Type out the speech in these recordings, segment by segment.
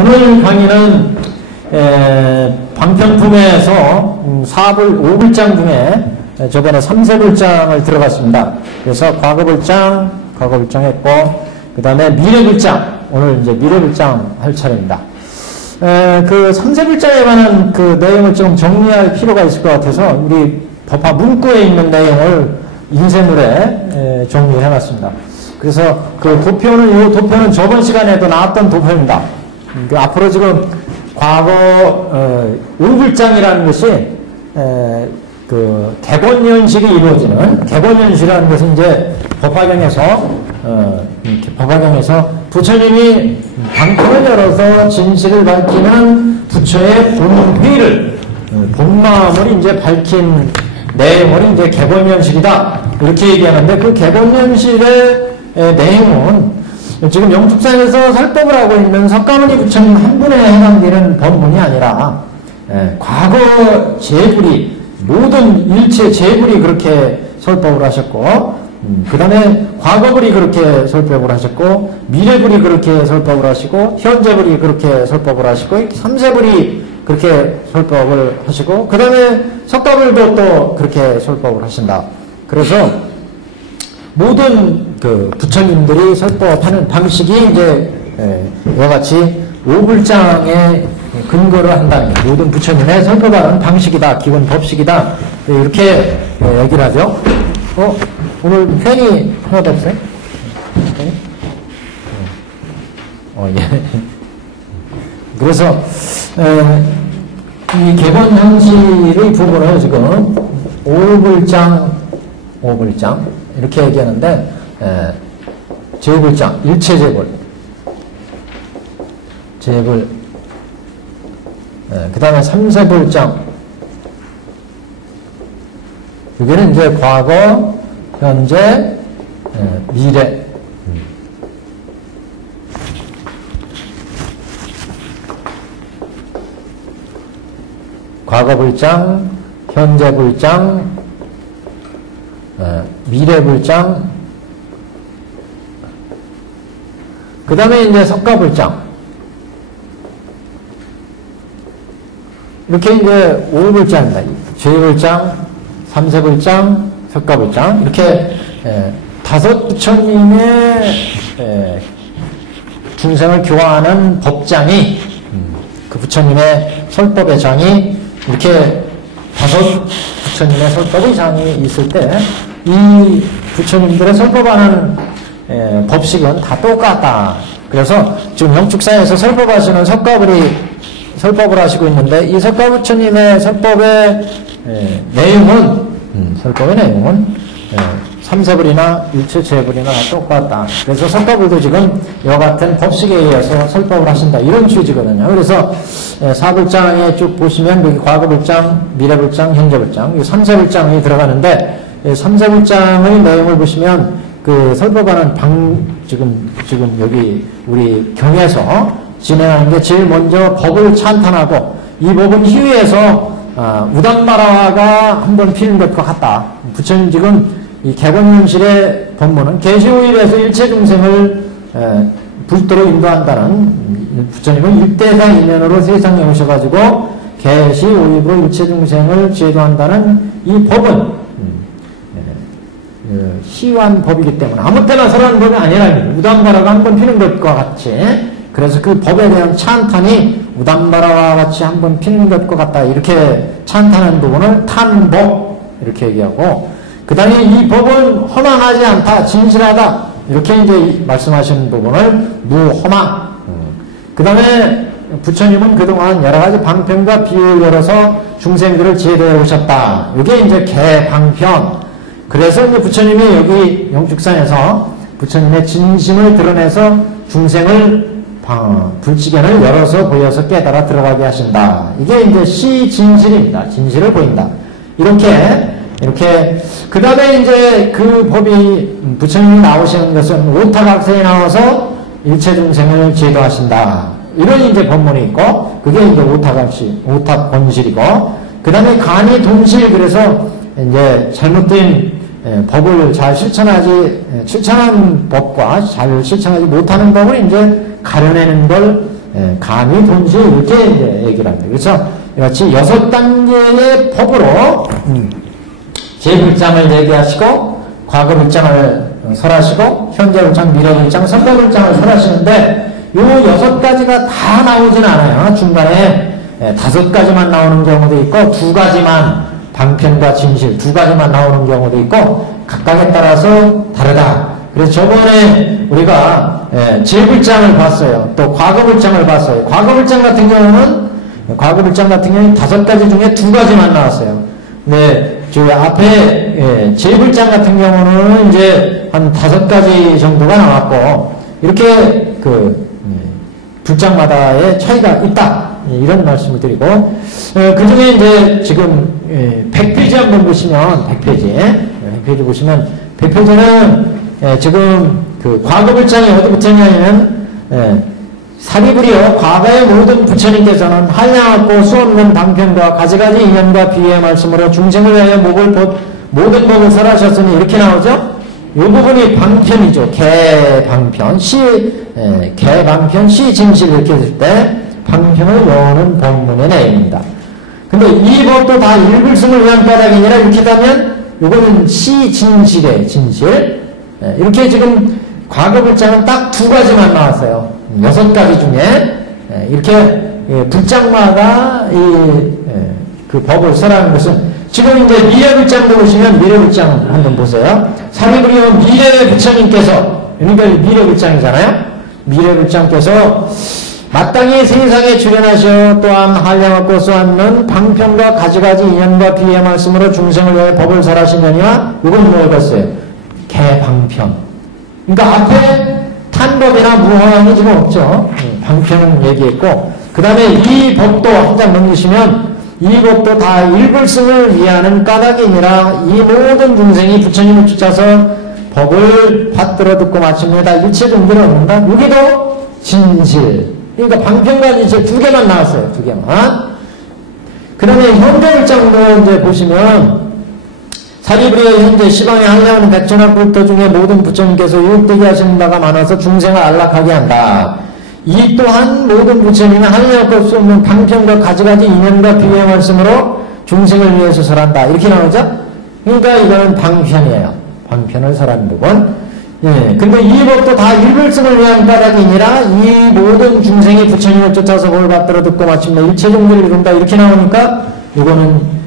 오늘 강의는 방편품에서 5불장 중에 저번에 3세불장을 들어갔습니다. 그래서 과거불장 했고, 그 다음에 미래불장, 오늘 이제 미래불장 할 차례입니다. 그 3세불장에 관한 그 내용을 좀 정리할 필요가 있을 것 같아서 우리 법화 문구에 있는 내용을 인쇄물에 정리를 해놨습니다. 그래서 그 이 도표는 저번 시간에도 나왔던 도표입니다. 앞으로 지금 과거 5불장이라는 것이 그 객원연식이 이루어지는 객원연식이라는 것은 이제 법화경에서 부처님이 방편을 열어서 진실을 밝히는 부처의 본회의를 본마음을 이제 밝힌 내용을 이제 객원연식이다 이렇게 얘기하는데, 그 객원연식의 내용은 지금 영축사에서 설법을 하고 있는 석가모니 부처님 한 분에 해당되는 법문이 아니라 과거 제불이 모든 일체 제불이 그렇게 설법을 하셨고, 그 다음에 과거불이 그렇게 설법을 하셨고, 미래불이 그렇게 설법을 하시고, 현재불이 그렇게 설법을 하시고, 삼세불이 그렇게 설법을 하시고, 그 다음에 석가불도 또 그렇게 설법을 하신다. 그래서 모든 그 부처님들이 설법하는 방식이 이제 이와 같이 5불장에 근거를 한다는, 모든 부처님의 설법하는 방식이다, 기본 법식이다, 이렇게 얘기를 하죠. 오늘 펜이 하나도 없어요? 예. 그래서 이 객원현실의 부분을 지금 5불장 이렇게 얘기하는데, 제불장, 일체제불, 제불, 그 다음에 삼세불장, 여기는 이제 과거, 현재, 미래. 과거불장, 현재불장, 미래불장, 그 다음에 이제 석가불장. 이렇게 이제 5불장입니다. 제불장, 삼세불장, 석가불장. 이렇게 다섯 부처님의 중생을 교화하는 법장이, 그 부처님의 설법의 장이 이렇게 다섯 부처님의 설법의 장이 있을 때, 이 부처님들의 설법하는 법식은 다 똑같다. 그래서 지금 영축사에서 설법하시는 석가불이 설법을 하시고 있는데, 이 석가부처님의 설법의 내용은 삼세불이나 일체제불이나 똑같다. 그래서 석가불도 지금 이와 같은 법식에 의해서 설법을 하신다, 이런 취지거든요. 그래서 4불장에 쭉 보시면 여기 과거불장, 미래불장, 현재불장, 이 삼세불장이 들어가는데, 3세불장의 내용을 보시면 그 설법하는 지금 여기 우리 경에서 진행하는 게, 제일 먼저 법을 찬탄하고, 이 법은 희위에서 우당바라가 한번 피는 것과 같다. 부처님 지금 이 객원윤실의 법문은 계시오일에서 일체중생을 불도로 인도한다는, 부처님은 일대사 이면으로 세상에 오셔가지고 계시오일로 일체중생을 제도한다는 이 법은 희완 법이기 때문에 아무 때나 설하는 법이 아니라니, 우당바라가 한번 피는 것과 같이, 그래서 그 법에 대한 찬탄이 우당바라와 같이 한번 피는 것과 같다, 이렇게 찬탄하는 부분을 탄법 이렇게 얘기하고, 그 다음에 이 법은 허망하지 않다, 진실하다, 이렇게 이제 말씀하시는 부분을 무허망. 그 다음에 부처님은 그동안 여러 가지 방편과 비유를 열어서 중생들을 제도해 오셨다. 이게 이제 개방편. 그래서 이제 부처님이 여기 영축산에서 부처님의 진심을 드러내서 중생을 불지견을 열어서 보여서 깨달아 들어가게 하신다. 이게 이제 시진실입니다. 진실을 보인다. 이렇게 그 다음에 이제 그 법이 부처님이 나오시는 것은 오타각세에 나와서 일체 중생을 제도하신다. 이런 이제 법문이 있고, 그게 이제 오타권실이고, 그 다음에 간이 동실. 그래서 이제 잘못된 법을 잘 실천하는 법과 잘 실천하지 못하는 법을 이제 가려내는 걸 간이 동시에 이렇게 이제 얘기를 합니다. 그래서 이같이 6단계의 법으로 제1장을 얘기하시고 과거 물장을 설하시고 현재 물장, 미래 물장, 선거 물장을 설하시는데 요 6가지가 다 나오진 않아요. 중간에 5가지만 나오는 경우도 있고 2가지만 방편과 진실 2가지만 나오는 경우도 있고 각각에 따라서 다르다. 그래서 저번에 우리가 제1장을 봤어요. 또 과거 물장을 봤어요. 과거 물장 같은 경우는 5가지 중에 2가지만 나왔어요. 근데 저 앞에 제1장 같은 경우는 이제 한 5가지 정도가 나왔고 이렇게 불장마다의 차이가 있다. 이런 말씀을 드리고 그 중에 이제 지금 100페이지 한번 보시면 100페이지 보시면 100페이지는 지금 그 과거 불장이 어디 붙었냐면 사리부리여 과거의 모든 부처님께서는 한량없고 수없는 방편과 가지가지 인연과 비유의 말씀으로 중생을 위하여 모든 법을 설하셨으니 이렇게 나오죠. 이 부분이 방편이죠. 개방편, 개방편, 시진실 이렇게 했을 때 방편을 여는 법문의 내용입니다. 근데 이 법도 다 일불승을 위한 까닭이 아니라 이렇게 하면 이거는 시진실의 진실. 이렇게 지금 과거 불장은 딱 2가지만 나왔어요. 6가지 중에 이렇게 불장마다 그 법을 설하는 것은 지금 이제 미래 불장도 보시면 미래 불장 한번 보세요. 사리부리여 미래 부처님께서 그러니까 미래 불장이잖아요. 미래 불장께서 마땅히 세상에 출현하셔 또한 한량없고 수없는 방편과 가지가지 인연과 비유의 말씀으로 중생을 위해 법을 설하시느니와 이건 뭘 봤어요? 개방편. 그러니까 앞에 탄법이나 무화항이 지금 없죠. 방편은 얘기했고 그 다음에 이 법도 한 장 넘기시면 이 법도 다 일불승을 위하는 까닭이 아니라 이 모든 중생이 부처님을 쫓아서 법을 받들어 듣고 마침내 다 일체 종교를 얻는다. 여기도 진실. 그러니까 방편과 진실 2개만 나왔어요. 2개만. 그 다음에 현대일장도 이제 보시면 사리부리의 현재 시방에 한량하는 백천학 불도 중에 모든 부처님께서 유혹되게 하시는 바가 많아서 중생을 안락하게 한다. 이 또한 모든 부처님은 한량할 수 없는 방편과 가지가지 인연과 비유의 말씀으로 중생을 위해서 설한다. 이렇게 나오죠? 그러니까 이거는 방편이에요. 방편을 설하는 부분. 근데 이 법도 다 일불승을 위한 까닭이 아니라 이 모든 중생이 부처님을 쫓아서 법을 받들어 듣고 마침내 일체 종교를 이룬다. 이렇게 나오니까 이거는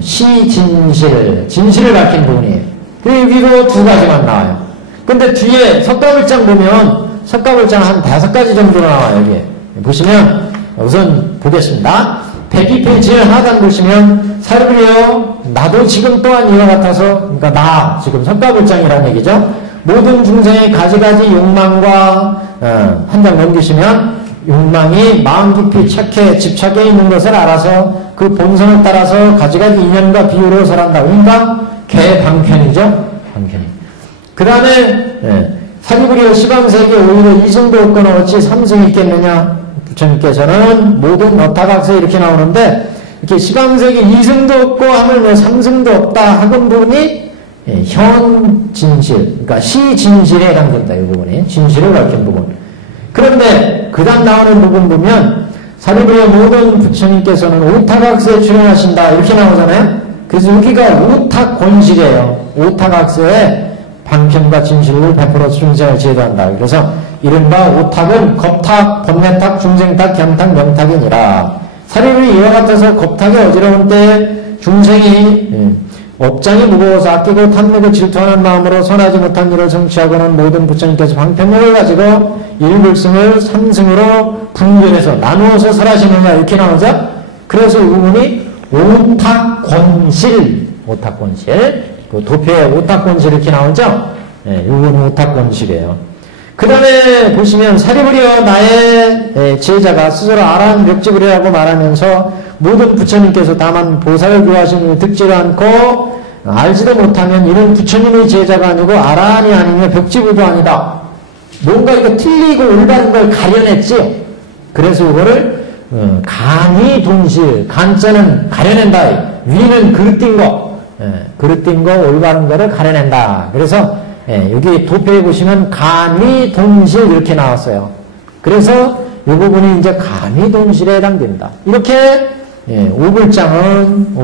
시진실, 진실을 밝힌 부분이에요. 그리고 여기도 2가지만 나와요. 근데 뒤에 석가불장 보면 석가불장 한 5가지 정도 나와요. 여기에 보시면 우선 보겠습니다. 102페이지 하단 보시면 사리부리여 나도 지금 또한 이와 같아서 그러니까 나 지금 석가불장이라는 얘기죠. 모든 중생의 가지가지 욕망과 한 장 넘기시면 욕망이 마음 깊이 착해 집착해 있는 것을 알아서 그 본성을 따라서 가지가지 인연과 비유로 설한다. 그러니까 개방편이죠. 방편. 그 다음에 사리부리여 시방세계 오히려 이승도 없거나 어찌 삼승이 있겠느냐. 부처님께서는 모든 어타각세 이렇게 나오는데 이렇게 시방세계 이승도 없고 하물며 삼승도 없다 하는 부분이 현진실, 그러니까 시진실에 해당된다. 이 부분이 진실을 밝힌 부분. 그런데 그 다음 나오는 부분 보면 사리부리여 모든 부처님께서는 오타각세에 출연하신다. 이렇게 나오잖아요. 그래서 여기가 오타권실이에요. 오타각세에 방편과 진실을 베풀어서 중생을 제도한다. 그래서 이른바 오탁은 겁탁, 번뇌탁, 중생탁, 견탁, 명탁이니라. 사리부리 이와 같아서 겁탁이 어지러운 때에 중생이 업장이 무거워서 아끼고 탐내고 질투하는 마음으로 선하지 못한 일을 성취하고는 모든 부처님께서 방편력을 가지고 일불승을 3승으로 분별해서 나누어서 설하시느냐 이렇게 나오죠. 그래서 이 부분이 오탁권실, 그 도표에 오탁권실 이렇게 나오죠. 이 부분이 오탁권실이에요. 그 다음에 보시면 사리부리여 나의 제자가 스스로 아라한 멱지부리라고 말하면서 모든 부처님께서 다만 보살을 구하시는 듣지도 않고 알지도 못하면 이는 부처님의 제자가 아니고 아라한이 아니며 벽지부도 아니다. 뭔가 이거 틀리고 올바른 걸 가려냈지. 그래서 이거를 간이 동실, 간자는 가려낸다. 위는 그릇된 거, 그릇된 거 올바른 거를 가려낸다. 그래서 여기 도표에 보시면 간이 동실 이렇게 나왔어요. 그래서 이 부분이 이제 간이동실에 해당됩니다. 이렇게 오불장은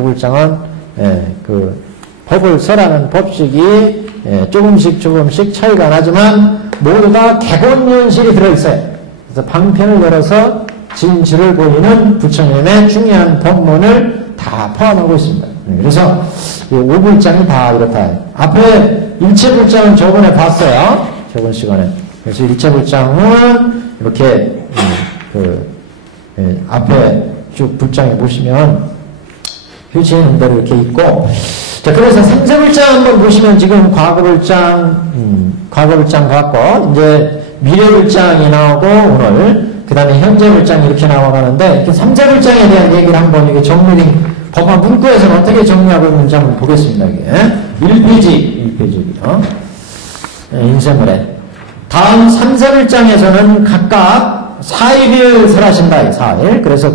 그 법을 설하는 법칙이 조금씩 차이가 나지만 모두 다 개곤연실이 들어있어요. 그래서 방편을 열어서 진실을 보이는 부처님의 중요한 법문을 다 포함하고 있습니다. 그래서 오불장이 다 이렇다. 앞에 일체불장은 저번에 봤어요. 저번 시간에. 그래서 일체불장은 이렇게 앞에 쭉 불장에 보시면 표지에 있는 대로 이렇게 있고, 자, 그래서 삼세불장 한번 보시면 지금 과거불장 봤고, 이제 미래불장이 나오고, 오늘, 그 다음에 현재불장이 이렇게 나와가는데, 이렇게 삼세불장에 대한 얘기를 한번 이게 정리된 법안 문구에서는 어떻게 정리하고 있는지 한번 보겠습니다. 이게. 1페이지요. 인쇄물에. 다음 삼세불장에서는 각각 4일을 설하신다. 4일. 그래서,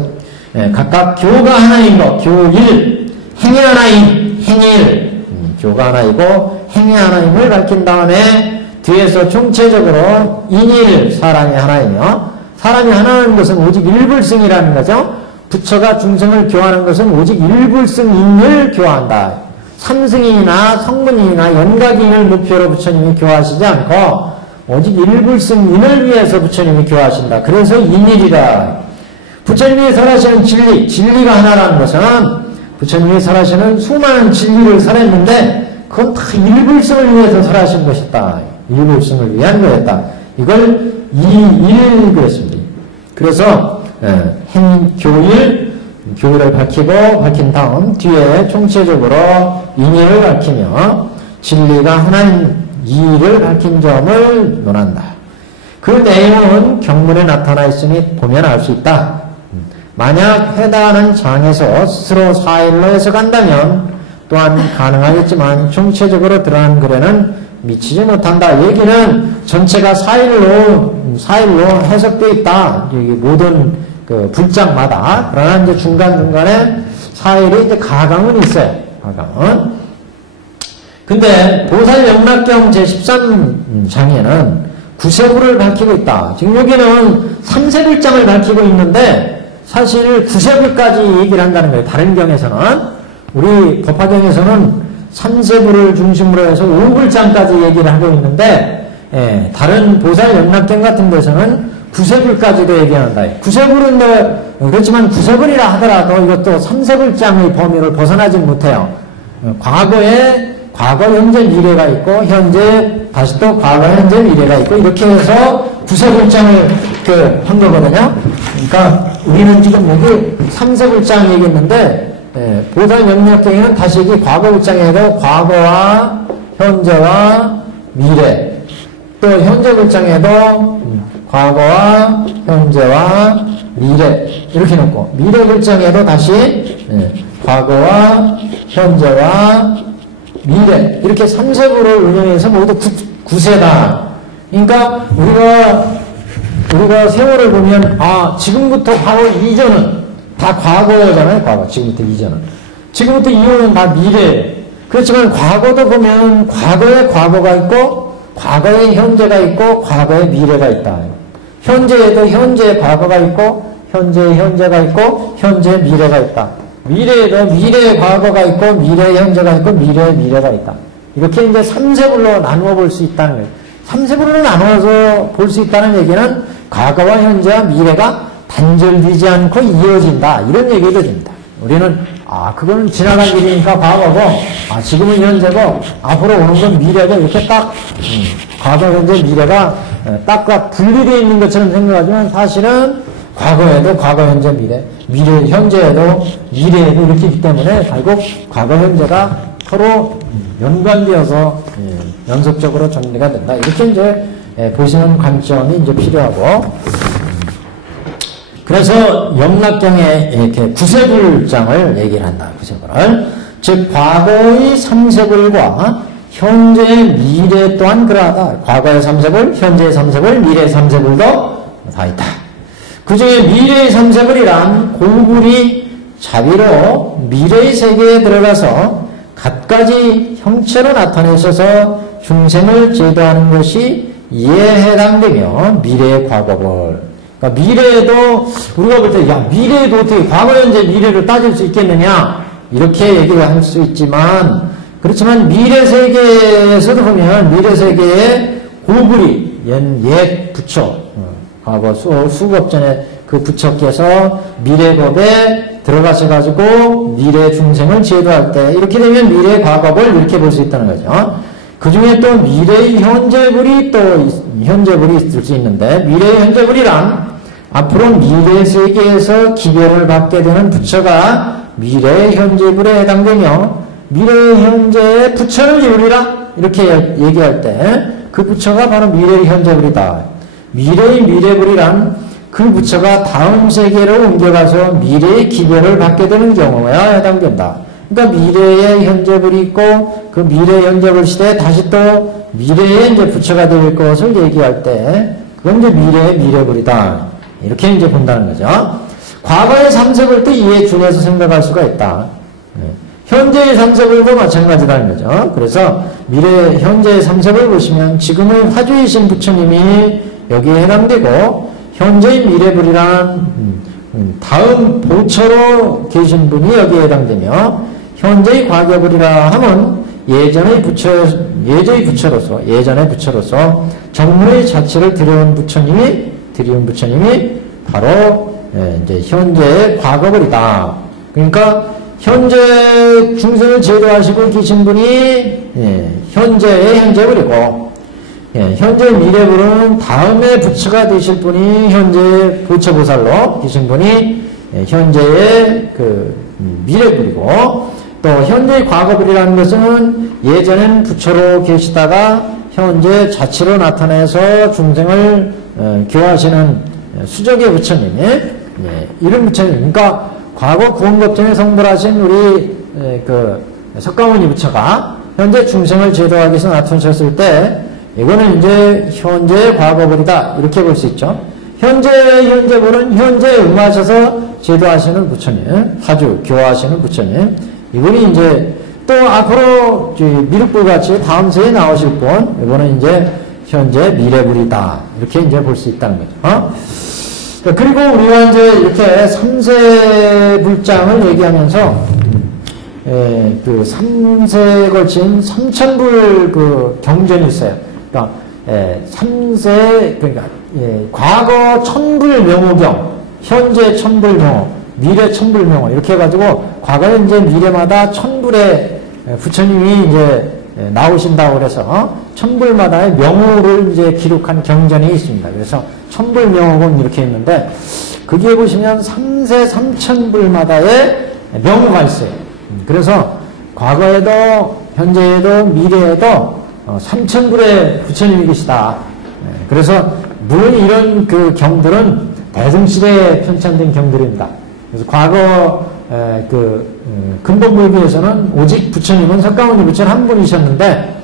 각각 교가 하나인 것, 교일, 행위 하나인, 행일, 교가 하나이고 행위 하나임을 밝힌 다음에 뒤에서 총체적으로 인일, 사람이 하나이며 사람이 하나인 것은 오직 일불승이라는 거죠. 부처가 중생을 교화하는 것은 오직 일불승인을 교화한다. 삼승인이나 성문인이나 연각인을 목표로 부처님이 교화하시지 않고 오직 일불승인을 위해서 부처님이 교화하신다. 그래서 인일이다. 부처님이 설하시는 진리, 진리가 하나라는 것은 부처님이 설하시는 수많은 진리를 설했는데 그건 다 일불승을 위해서 설하신 것이다. 일불승을 위한 거였다. 이걸 이일 그랬습니다. 그래서 교일을 밝힌 다음 뒤에 총체적으로 인일을 밝히며 진리가 하나인 이일을 밝힌 점을 논한다. 그 내용은 경문에 나타나 있으니 보면 알 수 있다. 만약 해당하는 장에서 스스로 사일로 해석한다면 또한 가능하겠지만 총체적으로 들어간 글에는 미치지 못한다. 얘기는 전체가 사일로 해석되어 있다. 여기 모든 그 불장마다. 그러나 이제 중간중간에 사일이 이제 가강은 있어요. 가강은. 근데 보살영락경 제13장에는 구세불을 밝히고 있다. 지금 여기는 삼세불장을 밝히고 있는데 사실 구세불까지 얘기를 한다는 거예요. 다른 경에서는. 우리 법화경에서는 삼세불을 중심으로 해서 오불장까지 얘기를 하고 있는데, 다른 보살영락경 같은 데서는 구세불까지도 얘기한다. 구세불은 그렇지만 구세불이라 하더라도 이것도 삼세불장의 범위를 벗어나진 못해요. 과거, 현재, 미래가 있고, 현재, 다시 또 과거, 현재, 미래가 있고, 이렇게 해서 구세불장을 한 거거든요. 그러니까 우리는 지금 여기 삼세불장 얘기했는데, 보살영락경에는 다시 여기 과거불장에도 과거와 현재와 미래, 또 현재불장에도 과거와 현재와 미래 이렇게 놓고, 미래불장에도 다시 과거와 현재와 미래 이렇게 삼세부를 운영해서 모두 구세다. 그러니까 우리가 세월을 보면 지금부터 바로 이전은 다 과거잖아요. 과거. 지금부터 이전은. 지금부터 이후는 다 미래. 그렇지만 과거도 보면 과거에 과거가 있고 과거에 현재가 있고 과거에 미래가 있다. 현재에도 현재에 과거가 있고 현재에 현재가 있고 현재에 미래가 있다. 미래에도 미래에 과거가 있고 미래에 현재가 있고 미래에 미래가 있다. 이렇게 이제 삼세불로 나누어 볼 수 있다는 거예요. 삼세불로 나누어서 볼 수 있다는 얘기는 과거와 현재와 미래가 단절되지 않고 이어진다. 이런 얘기도 됩니다. 우리는 그거는 지나간 일이니까 과거고 지금은 현재고 앞으로 오는 건 미래고 이렇게 딱 과거, 현재, 미래가 딱딱 분리되어 있는 것처럼 생각하지만 사실은 과거에도 과거, 현재, 미래, 현재에도 미래에도 이렇게 있기 때문에 결국 과거, 현재가 서로 연관되어서 연속적으로 정리가 된다. 이렇게 이제 보시는 관점이 이제 필요하고, 그래서 영락경에 이렇게 구세불장을 얘기를 한다. 구세불을. 즉 과거의 삼세불과 현재의 미래 또한 그러하다. 과거의 삼세불, 현재의 삼세불, 미래의 삼세불도 다 있다. 그 중에 미래의 삼세불이란 고불이 자비로 미래의 세계에 들어가서 갖가지 형체로 나타내 있어서 중생을 제도하는 것이 이에 해당되며 미래의 과거불. 그러니까 미래에도 우리가 볼 때, 야, 미래에도 어떻게 과거, 현재, 미래를 따질 수 있겠느냐? 이렇게 얘기를 할 수 있지만, 그렇지만 미래 세계에서도 보면 미래 세계에 고구리, 옛 부처, 과거 수급 전에 그 부처께서 미래법에 들어가셔가지고 미래 중생을 제도할 때 이렇게 되면 미래 과거를 이렇게 볼 수 있다는 거죠. 그 중에 또 미래의 현재불이 또 현재불이 있을 수 있는데 미래의 현재불이란 앞으로 미래 세계에서 기별을 받게 되는 부처가 미래의 현재불에 해당되며 미래의 현재의 부처를 이루리라 이렇게 얘기할 때 그 부처가 바로 미래의 현재불이다. 미래의 미래불이란 그 부처가 다음 세계로 옮겨가서 미래의 기별을 받게 되는 경우에 해당된다. 그러니까 미래의 현재불이 있고 그 미래의 현재불 시대에 다시 또 미래의 이제 부처가 될 것을 얘기할 때 그건 이제 미래의 미래불이다. 이렇게 이제 본다는 거죠. 과거의 삼세불 때 이에 준해서 생각할 수가 있다. 현재의 삼세불도 마찬가지라는 거죠. 그래서 미래 현재의 삼세불 보시면 지금의 화주이신 부처님이 여기에 해당되고 현재의 미래불이란 다음 보처로 계신 분이 여기에 해당되며 현재의 과거불이라 하면 예전의 부처로서 정문의 자체를 들여온 부처님이 바로 이제 현재의 과거불이다. 그러니까 현재 중생을 제도하시고 계신 분이 현재의 현재불이고 현재 미래불은 다음에 부처가 되실 분이 현재 부처보살로 계신 분이 현재의 그 미래불이고 또 현재의 과거불이라는 것은 예전엔 부처로 계시다가 현재 자치로 나타내서 중생을 교화하시는 수적의 부처님 이런 부처님 그러니까 과거 구원법전에 성불하신 우리 그 석가모니 부처가 현재 중생을 제도하기 위해서 나타나셨을 때 이거는 이제 현재의 과거불이다 이렇게 볼 수 있죠. 현재불은 현재에 응하셔서 제도하시는 부처님, 화주, 교화하시는 부처님 이분이 이제 또 앞으로 미륵불 같이 다음 세에 나오실 분 이거는 이제 현재 미래불이다 이렇게 이제 볼 수 있다는 거죠. 그리고 우리가 이제 이렇게 삼세불장을 얘기하면서 그 삼세에 걸친 삼천불 그 경전이 있어요. 그러니까 삼세 그러니까 과거 천불 명호경, 현재 천불 명호, 미래 천불 명호 이렇게 해가지고 과거에 이제 미래마다 천불의 부처님이 이제 나오신다고 그래서 천불마다의 명호를 이제 기록한 경전이 있습니다. 그래서 천불명호곤 이렇게 있는데 거기에 보시면 삼세 삼천불마다의 명호가 있어요. 그래서 과거에도 현재에도 미래에도 삼천불의 부처님이 계시다. 그래서 물론 이런 그 경들은 대승시대에 편찬된 경들입니다. 그래서 과거 근본불교에서는 오직 부처님은 석가모니 부처는 한 분이셨는데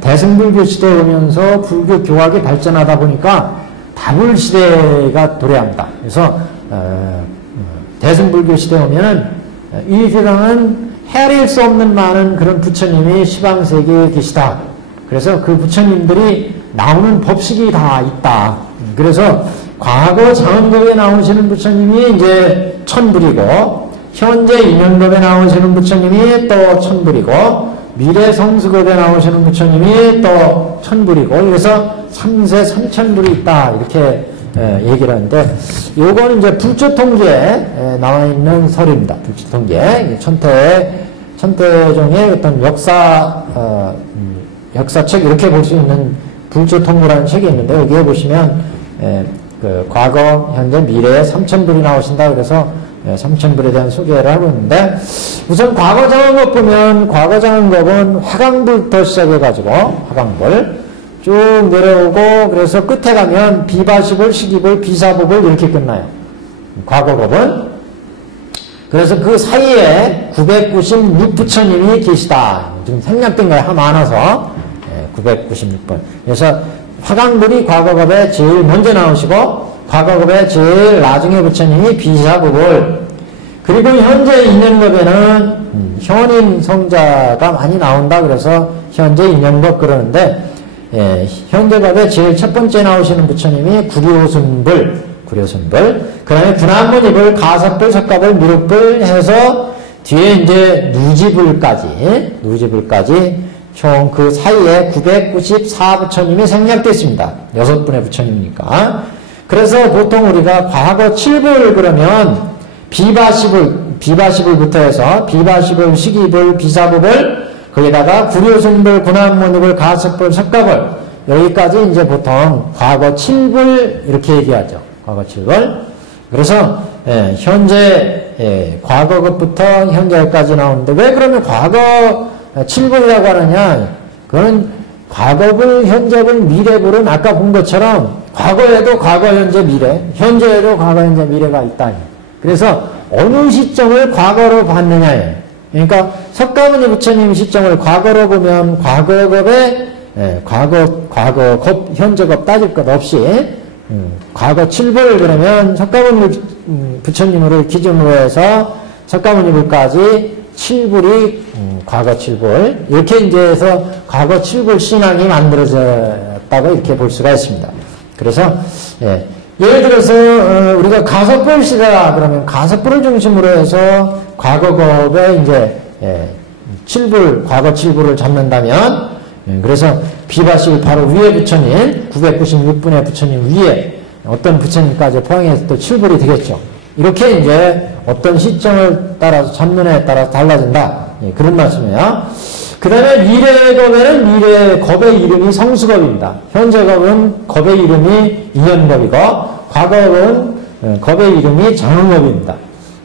대승불교 시대에 오면서 불교 교학이 발전하다 보니까 다불시대가 도래합니다. 그래서 대승불교 시대에 오면은 이 세상은 헤아릴 수 없는 많은 그런 부처님이 시방세계에 계시다. 그래서 그 부처님들이 나오는 법식이 다 있다. 그래서 과거 장엄법에 나오시는 부처님이 이제 천불이고 현재 인연법에 나오시는 부처님이 또 천불이고 미래 성수급에 나오시는 부처님이 또 천불이고 그래서 삼세 삼천불이 있다 이렇게 얘기를 하는데 요거는 이제 불조통계에 나와 있는 설입니다. 불조통계 천태종의 어떤 역사책 이렇게 볼 수 있는 불조통계라는 책이 있는데 여기에 보시면 그 과거 현재 미래에 삼천불이 나오신다 그래서 삼천불에 대한 소개를 하고 있는데 우선 과거장언급 보면 과거장언급은 화강불부터 시작해가지고 화강불 쭉 내려오고 그래서 끝에 가면 비바시불, 시기불, 비사부불 이렇게 끝나요. 과거급은 그래서 그 사이에 996부처님이 계시다. 지금 생략된 거에 많아서 996분. 그래서 화강불이 과거급에 제일 먼저 나오시고 과거급에 제일 나중에 부처님이 비사부불 그리고 현재 인연급에는 현인 성자가 많이 나온다 그래서 현재 인연급 그러는데 현재급에 제일 첫 번째 나오시는 부처님이 구리오순불 구려선불. 그 다음에 군한문입을, 가섭불, 석가불, 미륵불 해서 뒤에 이제 누지불까지 총 그 사이에 994부처님이 생략됐습니다. 6분의 부처님이니까. 그래서 보통 우리가 과거 7불 그러면 비바시불부터 해서 비바시불, 시기불, 비사부불, 거기다가 구려선불, 군한문입을, 가섭불, 석가불, 여기까지 이제 보통 과거 7불 이렇게 얘기하죠. 과거 7불. 그래서 현재 과거 것부터 현재까지 나오는데 왜 그러면 과거 7불이라고 하느냐? 그건 과거불, 현재불, 미래불은 아까 본 것처럼 과거에도 과거, 현재, 미래, 현재에도 과거, 현재, 미래가 있다니. 그래서 어느 시점을 과거로 봤느냐에. 그러니까 석가모니 부처님 시점을 과거로 보면 과거급에 과거급, 현재급 따질 것 없이 과거 7불 그러면 석가모니 부처님을 기준으로 해서 석가모니 불까지 7불이 과거 7불 이렇게 이제 해서 과거 7불 신앙이 만들어졌다고 이렇게 볼 수가 있습니다. 그래서 예를 들어서 우리가 가섭불 시대라 그러면 가섭불을 중심으로 해서 과거급에 이제 7불 과거 7불을 잡는다면 그래서 비바시 바로 위에 부처님 996분의 부처님 위에 어떤 부처님까지 포함해서 또 7불이 되겠죠. 이렇게 이제 어떤 시점을 따라서 잡는에 따라서 달라진다. 그런 말씀이에요. 그 다음에 미래겁에는 미래겁의 이름이 성수겁입니다. 현재겁은 겁의 이름이 인연겁이고 과거겁은 겁의 이름이 장흥겁입니다.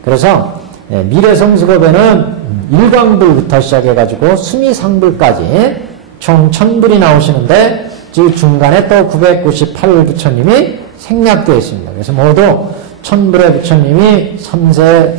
그래서 미래성수겁에는 일광불부터 시작해가지고 수미상불까지 총 1000불이 나오시는데 그 중간에 또 998 부처님이 생략되어 있습니다. 그래서 모두 1000불의 부처님이 3세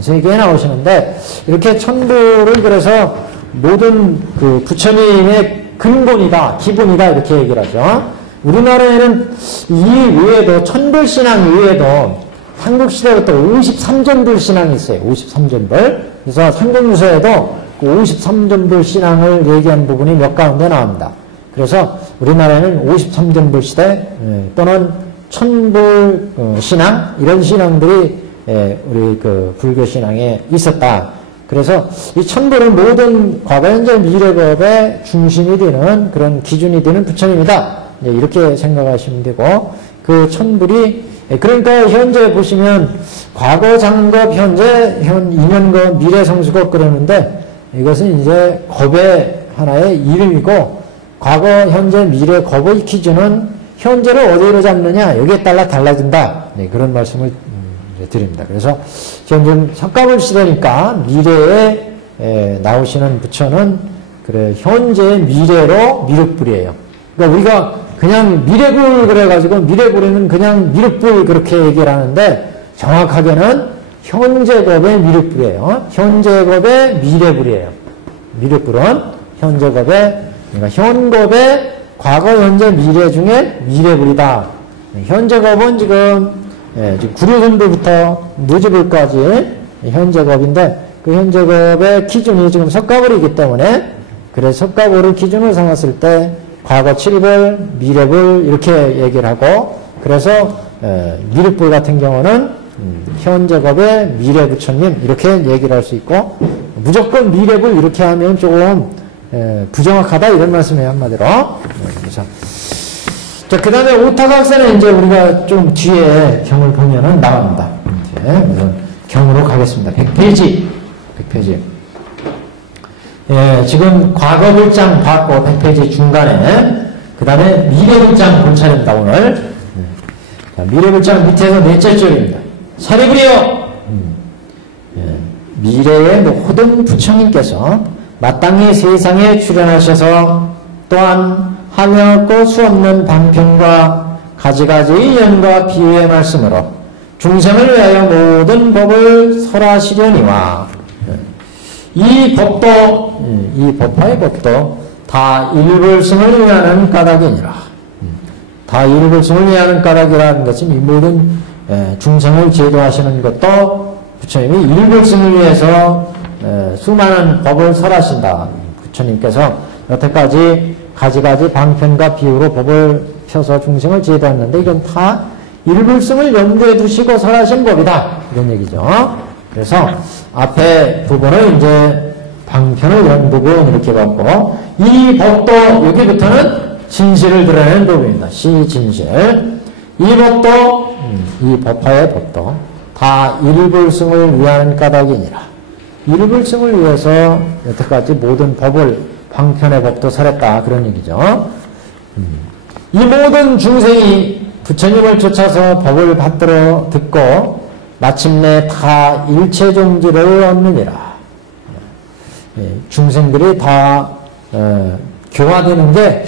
3003개에 나오시는데 이렇게 1000불을 그래서 모든 그 부처님의 근본이다, 기본이다 이렇게 얘기를 하죠. 우리나라에는 이 외에도 1000불 신앙 외에도 한국시대부터 53전불 신앙이 있어요. 53전불. 그래서 삼국유서에도 그 53전불 신앙을 얘기한 부분이 몇 가운데 나옵니다. 그래서 우리나라에는 53전불 시대 또는 1000불 신앙 이런 신앙들이 우리 그 불교 신앙에 있었다. 그래서 이 1000불은 모든 과거, 현재, 미래법의 중심이 되는 그런 기준이 되는 부처님이다. 이렇게 생각하시면 되고 그 1000불이 그러니까 현재 보시면 과거 장급, 현재, 인연급, 미래성수급 그러는데 이것은 이제 겁의 하나의 이름이고 과거, 현재, 미래 겁의 기준은 현재를 어디로 잡느냐 여기에 따라 달라진다. 네, 그런 말씀을 드립니다. 그래서 현재 석가불 시대니까 미래에 나오시는 부처는 그래 현재 미래로 미륵불이에요. 그러니까 우리가 그냥 미래불 그래가지고 미래불에는 그냥 미륵불 그렇게 얘기를 하는데 정확하게는 현재겁의 미륵불이에요. 현재겁의 미래불이에요. 미륵불은 현재겁의 그러니까 현겁의 과거, 현재, 미래 중에 미래불이다. 현재겁은 지금 구려선불부터 누지불까지 현재겁인데 그 현재겁의 기준이 지금 석가불이기 때문에 그래서 석가불을 기준으로 삼았을 때 과거 7불, 미래불 이렇게 얘기를 하고 그래서 미륵불 같은 경우는 현재겁의 미래부처님 이렇게 얘기를 할 수 있고 무조건 미래불 이렇게 하면 조금 부정확하다 이런 말씀이에요 한마디로. 그래서 자, 그 다음에 오타각세는 이제 우리가 좀 뒤에 경을 보면은 나옵니다. 이제 우선 경으로 가겠습니다. 100페이지. 예, 지금 과거 불장 봤고 100페이지 중간에 그 다음에 미래 불장 볼 차례입니다 오늘. 자, 미래 불장 밑에서 넷째 줄입니다. 사리불이요. 미래의 모든 부처님께서 마땅히 세상에 출현하셔서 또한 하며 없고 수없는 방편과 가지가지 연과 비유의 말씀으로 중생을 위하여 모든 법을 설하시려니와 이 법도 이 법화의 법도 다 일불승을 위하는 까닭이니라. 다 일불승을 위하는 까닭이라는 것은 이 모든 중생을 제도하시는 것도 부처님이 일불승을 위해서 수많은 법을 설하신다. 부처님께서 여태까지 가지가지 방편과 비유로 법을 펴서 중생을 제도했는데 이건 다 일불승을 염두에 두시고 설하신 법이다. 이런 얘기죠. 그래서 앞에 부분을 이제 방편을 연부분 이렇게 봤고, 이 법도 여기부터는 진실을 드러내는 법입니다. 시진실. 이 법도, 이 법화의 법도 다 일불승을 위한 까닭이니라. 일불승을 위해서 여태까지 모든 법을 방편의 법도 설했다. 그런 얘기죠. 이 모든 중생이 부처님을 쫓아서 법을 받들어 듣고 마침내 다 일체종지를 얻느니라. 중생들이 다 교화되는 게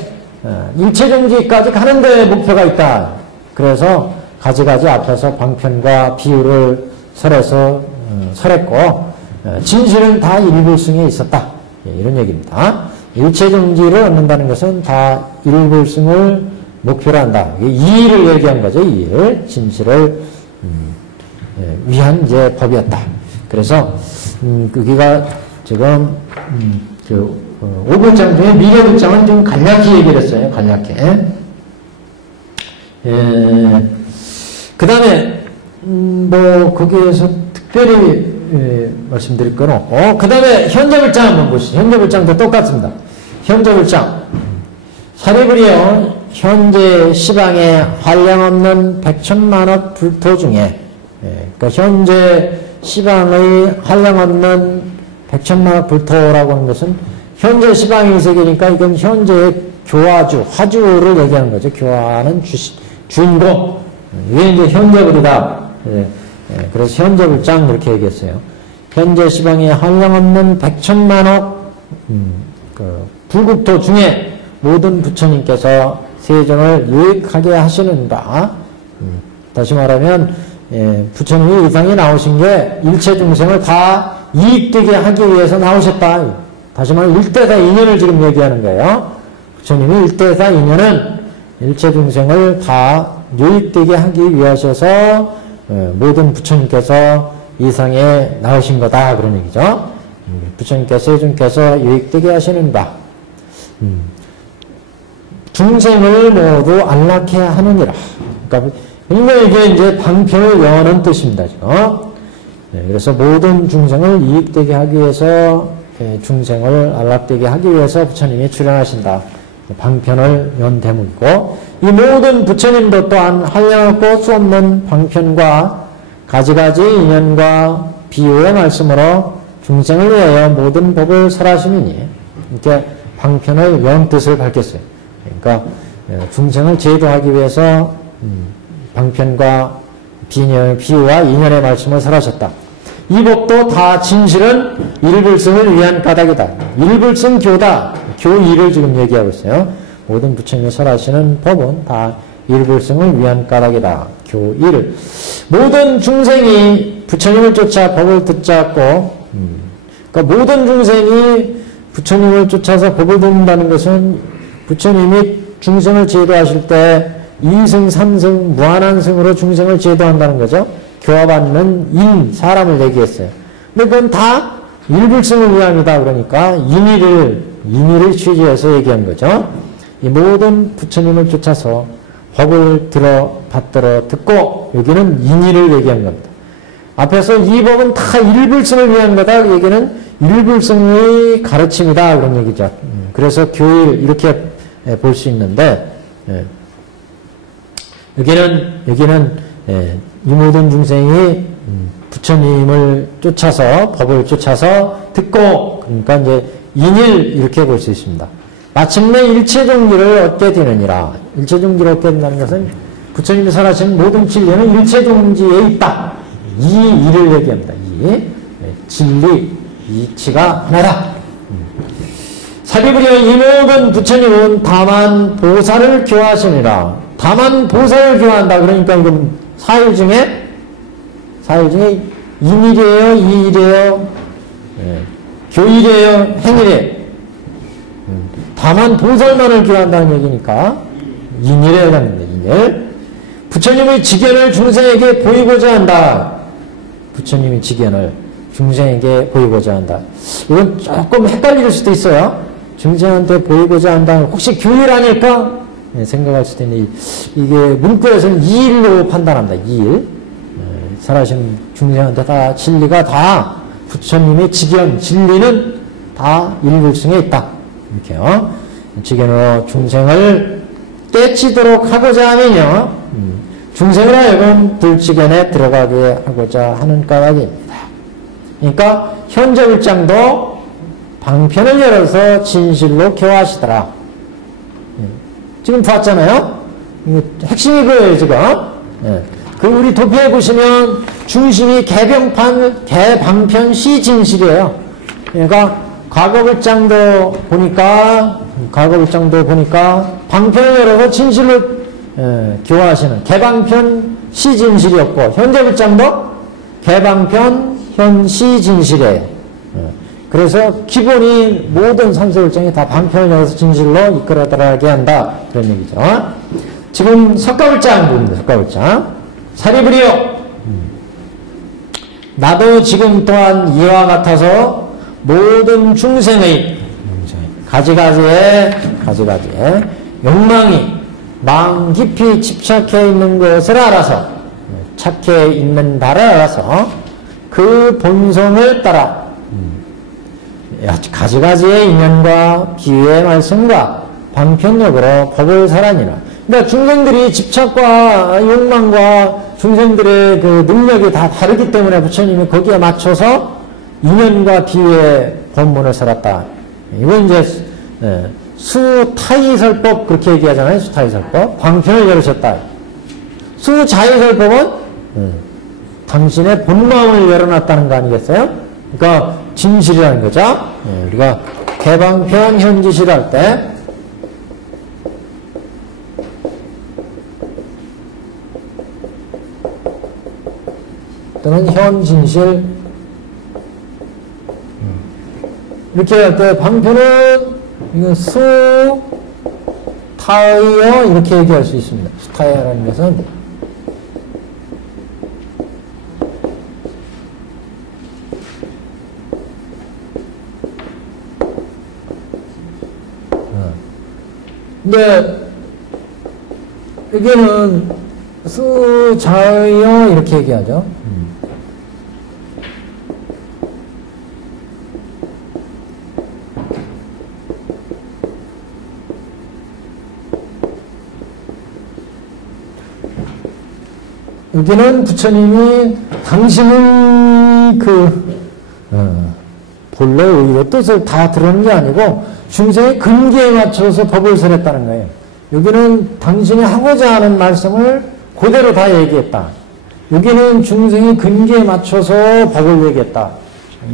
일체종지까지 가는 데 목표가 있다. 그래서 가지가지 앞에서 방편과 비유를 설했고 진실은 다 일불승에 있었다. 이런 얘기입니다. 일체종지를 얻는다는 것은 다 일불승을 목표로 한다. 이의를 얘기한 거죠. 이의를. 진실을 위한 이제 법이었다. 그래서 여기가 지금 그 5불장 중에 미래불장은 좀 간략히 얘기를 했어요. 간략히. 그 다음에 뭐 거기에서 특별히 말씀드릴 건 없고, 그 다음에 현재불장 한번 보시죠. 현재불장도 똑같습니다. 현재불장. 사리불이요. 현재 시방에 한량없는 백천만억 불토 중에, 그러니까 현재 시방의 한량없는 백천만억 불토라고 하는 것은 현재 시방의 세계니까 이건 현재의 교화주, 화주를 얘기하는 거죠. 교화하는 주인공. 이게 이제 현재불이다. 그래서 현재불장 이렇게 얘기했어요. 현재 시방에 한량없는 백천만억 불국토 중에 모든 부처님께서 세존을 유익하게 하시는가. 다시 말하면 부처님이 이 땅에 나오신 게 일체 중생을 다 이익되게 하기 위해서 나오셨다. 다시 말하면 일대사 인연을 지금 얘기하는 거예요. 부처님이 일대사 인연은 일체 중생을 다 유익되게 하기 위하셔서 모든 부처님께서 이 상에 나오신 거다. 그런 얘기죠. 부처님께서 세존께서 유익되게 하시는 바. 중생을 모두 안락해 하느니라. 그러니까 이게 이제 방편을 여는 뜻입니다. 지금. 그래서 모든 중생을 이익되게 하기 위해서, 중생을 안락되게 하기 위해서 부처님이 출현하신다. 방편을 연 대목이고, 이 모든 부처님도 또한 한량없고 수 없는 방편과 가지가지 인연과 비유의 말씀으로 중생을 위하여 모든 법을 설하시니, 이렇게 방편을 연 뜻을 밝혔어요. 그러니까 중생을 제도하기 위해서 방편과 비유와 인연의 말씀을 설하셨다. 이 법도 다 진실은 일불승을 위한 까닭이다. 일불승 교다. 교의를 지금 얘기하고 있어요. 모든 부처님이 설하시는 법은 다 일불승을 위한 까닭이다. 교의를. 모든 중생이 부처님을 쫓아 법을 듣자고, 그러니까 모든 중생이 부처님을 쫓아서 법을 듣는다는 것은 부처님이 중생을 제도하실 때 2승, 3승, 무한한 승으로 중생을 제도한다는 거죠. 교화받는 인, 사람을 얘기했어요. 근데 그건 다 일불승을 위함이다. 그러니까 인의를 취지해서 얘기한 거죠. 이 모든 부처님을 쫓아서 법을 받들어 듣고, 여기는 인의를 얘기한 겁니다. 앞에서 이 법은 다 일불승을 위한 거다. 여기는 일불승의 가르침이다. 그런 얘기죠. 그래서 교일 이렇게 볼 수 있는데, 여기는 이 모든 중생이 부처님을 쫓아서, 법을 쫓아서 듣고, 그러니까 이제 인일 이렇게 볼 수 있습니다. 마침내 일체종지를 얻게 되느니라. 일체종지를 얻게 된다는 것은 부처님이 설하신 모든 진리는 일체종지에 있다. 이 일을 얘기합니다. 이 진리, 이치가 하나다. 사비부리의 이 모든 부처님은 다만 보살을 교하시니라. 다만 보살을 교한다. 그러니까 이건 사일 중에 인일이에요, 이일이에요, 교일이에요, 행일이에요. 다만 보살만을 교한다는 얘기니까 인일에 해당합니다. 인일. 부처님의 지견을 중생에게 보이고자 한다. 부처님의 지견을 중생에게 보이고자 한다. 이건 조금 헷갈릴 수도 있어요. 중생한테 보이고자 한다. 혹시 교일 아닐까? 생각할 수도 있는데, 이게 문구에서는 2일로 판단합니다. 2일. 살아신 중생한테 다 진리가 다 부처님의 직연, 진리는 다 일불승에 있다. 이렇게요. 직연으로 중생을 깨치도록 하고자 하면요. 중생을 하여금 불직연에 들어가게 하고자 하는 까닭입니다. 그러니까 현저일장도 방편을 열어서 진실로 교화하시더라. 지금 봤잖아요. 핵심이 그거예요, 지금. 그 우리 도표에 보시면 중심이 개방편 시진실이에요. 그러니까 과거불장도 보니까 방편을 열어서 진실로 교화하시는 개방편 시진실이었고, 현재불장도 개방편 현시진실이에요. 그래서 기본이 모든 삼세불장이 다 방편을 열어서 진실로 이끌어 들어가게 한다. 그런 얘기죠. 지금 석가불장 보입니다. 석가불장. 사리불이요. 나도 지금 또한 이와 같아서 모든 중생의 가지가지의 욕망이 마음 깊이 집착해 있는 것을 알아서, 착해 있는 바를 알아서 그 본성을 따라 가지가지의 인연과 비유의 말씀과 방편력으로 법을 살아니라. 그러니까 중생들이 집착과 욕망과 중생들의 그 능력이 다 다르기 때문에 부처님이 거기에 맞춰서 인연과 비유의 본문을 살았다. 이건 이제 수타이설법 그렇게 얘기하잖아요. 수타이설법. 방편을 열으셨다. 수자이설법은 당신의 본마음을 열어놨다는 거 아니겠어요? 그러니까 진실이라는 거죠. 우리가 개방편 현지실 할 때 또는 현진실 이렇게 할 때 방편은 이거 수타이어 이렇게 얘기할 수 있습니다. 수타이어라는 것은 근데 여기는 수자이어 이렇게 얘기하죠. 여기는 부처님이 당신은 본래 의의 뜻을 다 들은 게 아니고 중생의 근기에 맞춰서 법을 설했다는 거예요. 여기는 당신이 하고자 하는 말씀을 그대로 다 얘기했다. 여기는 중생의 근기에 맞춰서 법을 얘기했다.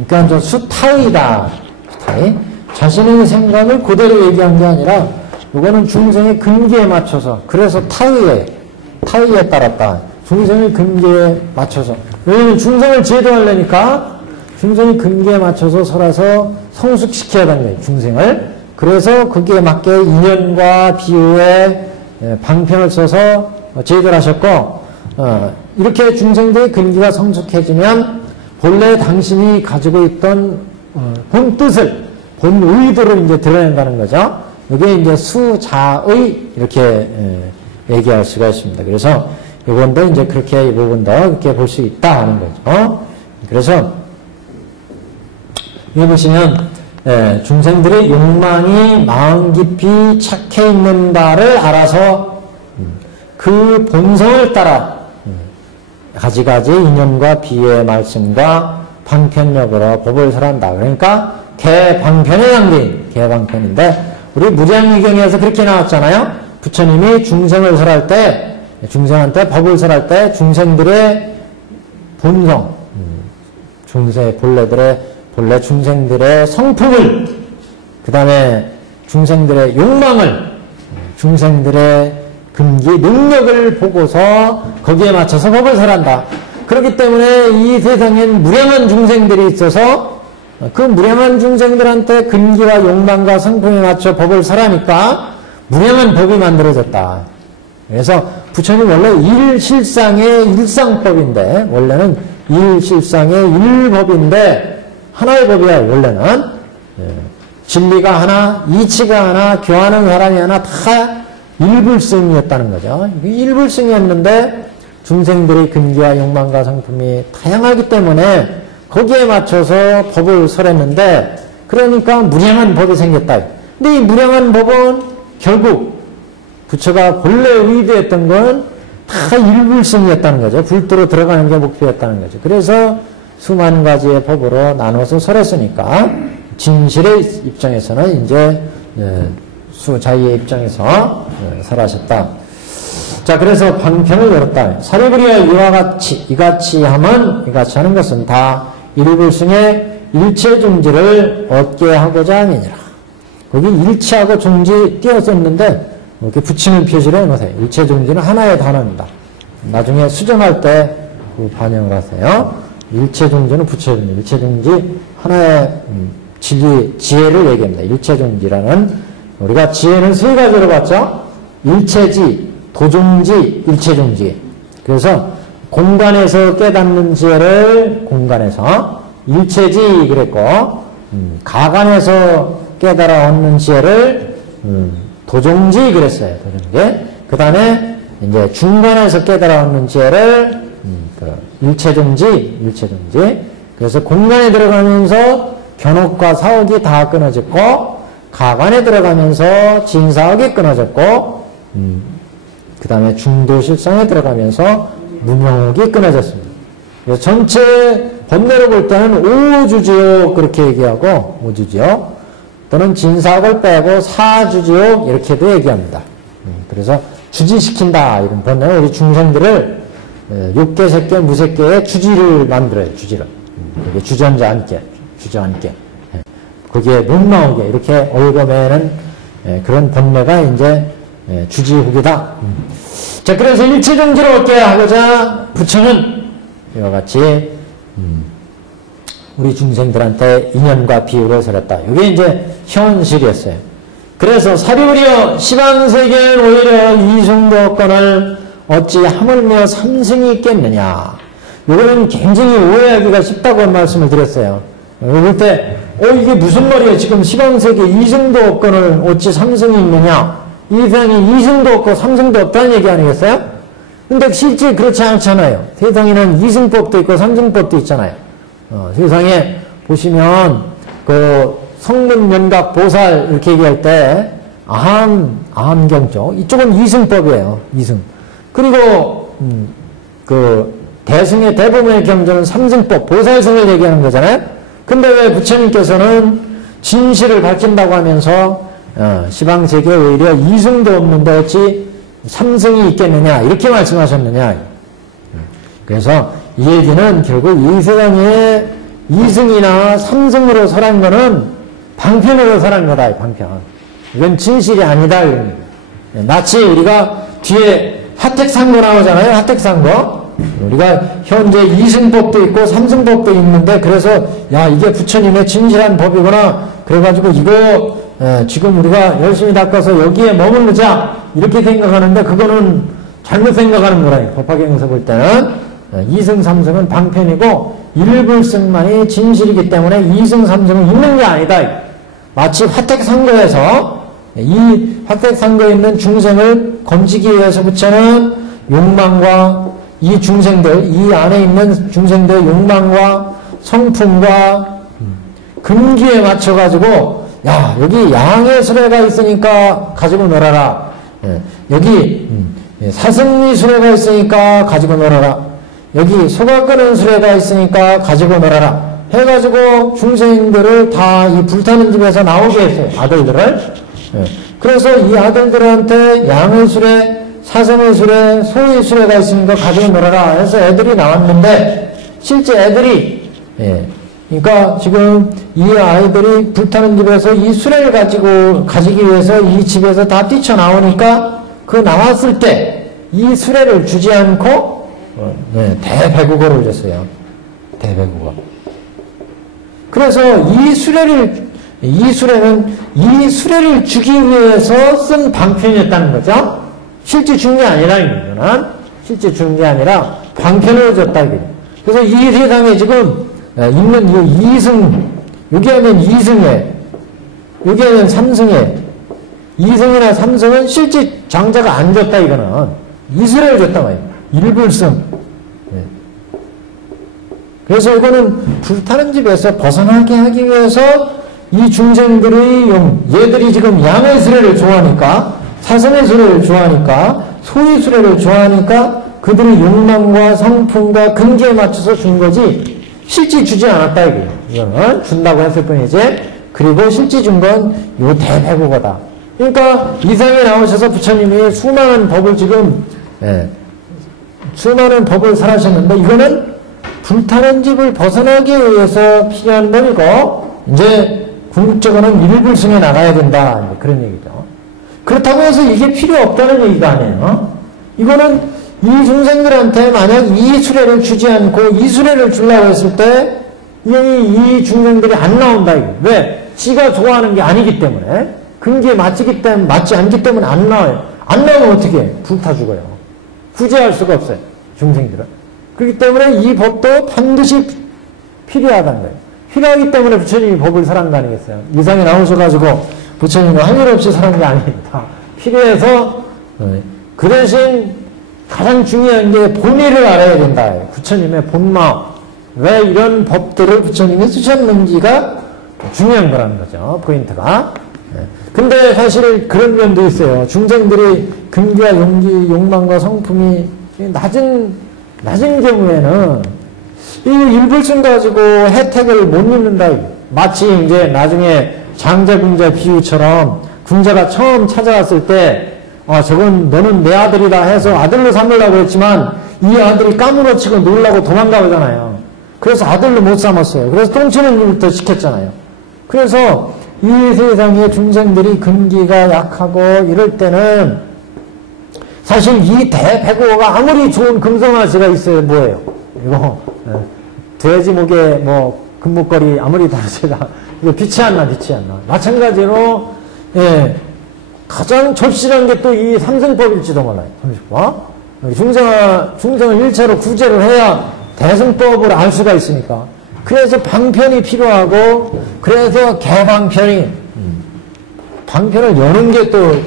그러니까 수타이다. 수타이. 자신의 생각을 그대로 얘기한 게 아니라 이거는 중생의 근기에 맞춰서, 그래서 타이에 따랐다. 중생의 근기에 맞춰서. 왜냐면 중생을 제도하려니까 중생의 근기에 맞춰서 설해서 성숙시켜야 되는 거예요. 중생을. 그래서 거기에 맞게 인연과 비유의 방편을 써서 제도를 하셨고, 이렇게 중생들의 근기가 성숙해지면 본래 당신이 가지고 있던 본 뜻을, 본 의도를 이제 드러낸다는 거죠. 이게 이제 수자의 이렇게 얘기할 수가 있습니다. 그래서 이 부분도 이제 그렇게 이 부분도 그렇게 볼 수 있다 하는 거죠. 그래서 여기 보시면 중생들의 욕망이 마음 깊이 착해 있는 바를 알아서 그 본성을 따라 가지가지 인연과 비유의 말씀과 방편력으로 법을 설한다. 그러니까 개방편의 양빈, 개방편인데 우리 무량의경에서 그렇게 나왔잖아요. 부처님이 중생을 설할 때, 중생한테 법을 설할 때 중생들의 본성, 본래 중생들의 성품을, 그 다음에 중생들의 욕망을, 중생들의 근기, 능력을 보고서 거기에 맞춰서 법을 설한다. 그렇기 때문에 이 세상엔 무량한 중생들이 있어서 그 무량한 중생들한테 근기와 욕망과 성품에 맞춰 법을 설하니까 무량한 법이 만들어졌다. 그래서 부처님 원래 일실상의 일상법인데, 원래는 일실상의 일법인데 하나의 법이야. 원래는 진리가 하나, 이치가 하나, 교하는 사람이 하나, 다 일불승이었다는 거죠. 일불승이었는데 중생들의 근기와 욕망과 성품이 다양하기 때문에 거기에 맞춰서 법을 설했는데 그러니까 무량한 법이 생겼다. 근데 이 무량한 법은 결국 부처가 본래 의도했던 건 다 일불승이었다는 거죠. 불도로 들어가는 게 목표였다는 거죠. 그래서 수만 가지의 법으로 나눠서 설했으니까 진실의 입장에서는 이제 수자의의 입장에서 설하셨다. 자, 그래서 방편을 열었다. 사리부리와 이같이 하는 것은 다 일불승의 일체중지를 얻게 하고자 함이니라. 거기 일체하고 중지 띄었었는데 이렇게 붙이는 표시를 해놓으세요. 일체중지는 하나의 단어입니다. 나중에 수정할 때 그 반영을 하세요. 일체중지는 붙여야 됩니다. 일체중지 하나의 지혜를 얘기합니다. 일체중지라는 우리가 지혜는 세 가지로 봤죠. 일체지, 도중지, 일체중지. 그래서 공간에서 깨닫는 지혜를 공간에서 일체지 그랬고 가간에서 깨달아 얻는 지혜를 도중지 그랬어요. 도중지. 그 다음에 이제 중간에서 깨달아 얻는 지혜를 일체중지. 그래서 공간에 들어가면서 견옥과 사옥이 다 끊어졌고 가관에 들어가면서 진사옥이 끊어졌고 그 다음에 중도실상에 들어가면서 무명옥이 끊어졌습니다. 그래서 전체 법례로 볼 때는 오주지옥 그렇게 얘기하고 오주지옥 또는 진사옥을 빼고 사주지옥 이렇게도 얘기합니다. 그래서 주지시킨다 이런 법례는 우리 중생들을 육계, 색계, 무색계의 주지를 만들어요. 주지를. 이게 주저앉게. 거기에 못 나오게 이렇게 얽어매는 그런 법례가 이제 주지후기다. 자, 그래서 일체정지를 얻게 하고자 부처는 이와 같이 우리 중생들한테 인연과 비유를 설했다. 이게 이제 현실이었어요. 그래서 사리우리여 시방세계는 오히려 이승도권을 어찌 하물며 삼승이 있겠느냐. 이거는 굉장히 오해하기가 쉽다고 말씀을 드렸어요. 그럴 때 이게 무슨 말이에요? 지금 시방세계 이승도 없건을 어찌 삼승이 있느냐? 이 세상에 이승도 없고 삼승도 없다는 얘기 아니겠어요? 근데 실제 그렇지 않잖아요. 세상에는 이승법도 있고 삼승법도 있잖아요. 세상에 보시면 그 성문연각 보살 이렇게 얘기할 때 아함경조 이쪽은 이승법이에요. 이승. 그리고 그 대승의 대부분의 경전은 삼승법 보살성을 얘기하는 거잖아요. 근데 왜 부처님께서는 진실을 밝힌다고 하면서 시방세계에 오히려 이승도 없는데 어찌 삼승이 있겠느냐 이렇게 말씀하셨느냐. 그래서 이 얘기는 결국 이 세상에 이승이나 삼승으로 설한 거는 방편으로 설한 거다. 방편. 이건 진실이 아니다. 마치 우리가 뒤에 하택상고 나오잖아요. 하택상고. 우리가 현재 이승법도 있고 삼승법도 있는데 그래서 야 이게 부처님의 진실한 법이구나. 그래가지고 이거 지금 우리가 열심히 닦아서 여기에 머무르자 이렇게 생각하는데 그거는 잘못 생각하는 거라요. 법화경에서 볼 때는 이승 삼승은 방편이고 일불승만이 진실이기 때문에 이승 삼승은 있는 게 아니다. 마치 화택상고에서 이 화택상고에 있는 중생을 건지기 위해서 부처는 욕망과 이 중생들, 이 안에 있는 중생들의 욕망과 성품과 근기에 맞춰가지고 야 여기 양의 수레가 있으니까 가지고 놀아라. 여기 사승리 수레가 있으니까 가지고 놀아라. 여기 소가 끄는 수레가 있으니까 가지고 놀아라. 해가지고 중생들을 다 이 불타는 집에서 나오게 했어요. 아들들을. 그래서 이 아들들한테 양의 수레, 사성의 수레, 소의 수레가 있으니까 가지고 놀아라 해서 애들이 나왔는데 실제 애들이 그러니까 지금 이 아이들이 불타는 집에서 이 수레를 가지기 위해서 이 집에서 다 뛰쳐나오니까 그 나왔을 때 이 수레를 주지 않고 대배국어를 줬어요. 대배국어. 그래서 이 수레는 이 수레를 주기 위해서 쓴 방편이었다는 거죠. 실제 준 게 아니라 이거는 실제 준 게 아니라 방편으로 줬다 이거예요. 그래서 이 세상에 지금 있는 이 이승 여기 하면 이승에 여기 하면 삼승에 2승이나 3승은 실제 장자가 안 줬다 이거는. 이수레를 줬단 말이에요. 일불승. 예. 그래서 이거는 불타는 집에서 벗어나게 하기 위해서 이 중생들의 얘들이 지금 양의 수레를 좋아하니까, 사성의 수레를 좋아하니까, 소의 수레를 좋아하니까 그들의 욕망과 성품과 근기에 맞춰서 준 거지 실제 주지 않았다 이거예요. 이거는 준다고 했을 뿐이지. 그리고 실제 준 건 요 대배고거다. 그러니까 이상에 나오셔서 부처님이 수많은 법을 지금 수많은 법을 설하셨는데 이거는 불타는 집을 벗어나기 위해서 필요한 법이고 이제 궁극적으로는 일불승에 나가야 된다 그런 얘기죠. 그렇다고 해서 이게 필요 없다는 얘기가 아니에요. 이거는 이 중생들한테 만약 이 수레를 주지 않고 이 수레를 주려고 했을 때 이 중생들이 안 나온다. 왜? 지가 좋아하는 게 아니기 때문에 근기에 맞지 않기 때문에 안 나와요. 안 나오면 어떻게 해? 불타 죽어요. 구제할 수가 없어요. 중생들은. 그렇기 때문에 이 법도 반드시 필요하다는 거예요. 필요하기 때문에 부처님이 법을 설한 거 아니겠어요? 이상에 나오셔가지고 부처님은 할 일 없이 설한 게 아닙니다. 필요해서 그 대신 가장 중요한 게 본의를 알아야 된다. 부처님의 본마음. 왜 이런 법들을 부처님이 쓰셨는지가 중요한 거라는 거죠. 포인트가. 근데 사실 그런 면도 있어요. 중생들이 근기와 용기, 욕망과 성품이 낮은 경우에는 이 일불승 가지고 혜택을 못 입는다. 마치 이제 나중에 장자 궁자 비유처럼 궁자가 처음 찾아왔을 때 저건 너는 내 아들이다 해서 아들로 삼으려고 했지만 이 아들이 까무러치고 놀라고 도망가 오잖아요. 그래서 아들로 못 삼았어요. 그래서 똥치는 일부터 시켰잖아요. 그래서 이 세상의 중생들이 근기가 약하고 이럴 때는 사실 이 대배고가 아무리 좋은 금성아지가 있어요. 뭐예요? 이거 돼지 목에 뭐 금목걸이 아무리 다르지가 이거 빛이 안 나. 마찬가지로 가장 절실한 게 또 이 삼승법일지도 몰라요. 30법. 중생을 1차로 구제를 해야 대승법을 알 수가 있으니까. 그래서 방편이 필요하고, 그래서 개방편이, 방편을 여는 게 또,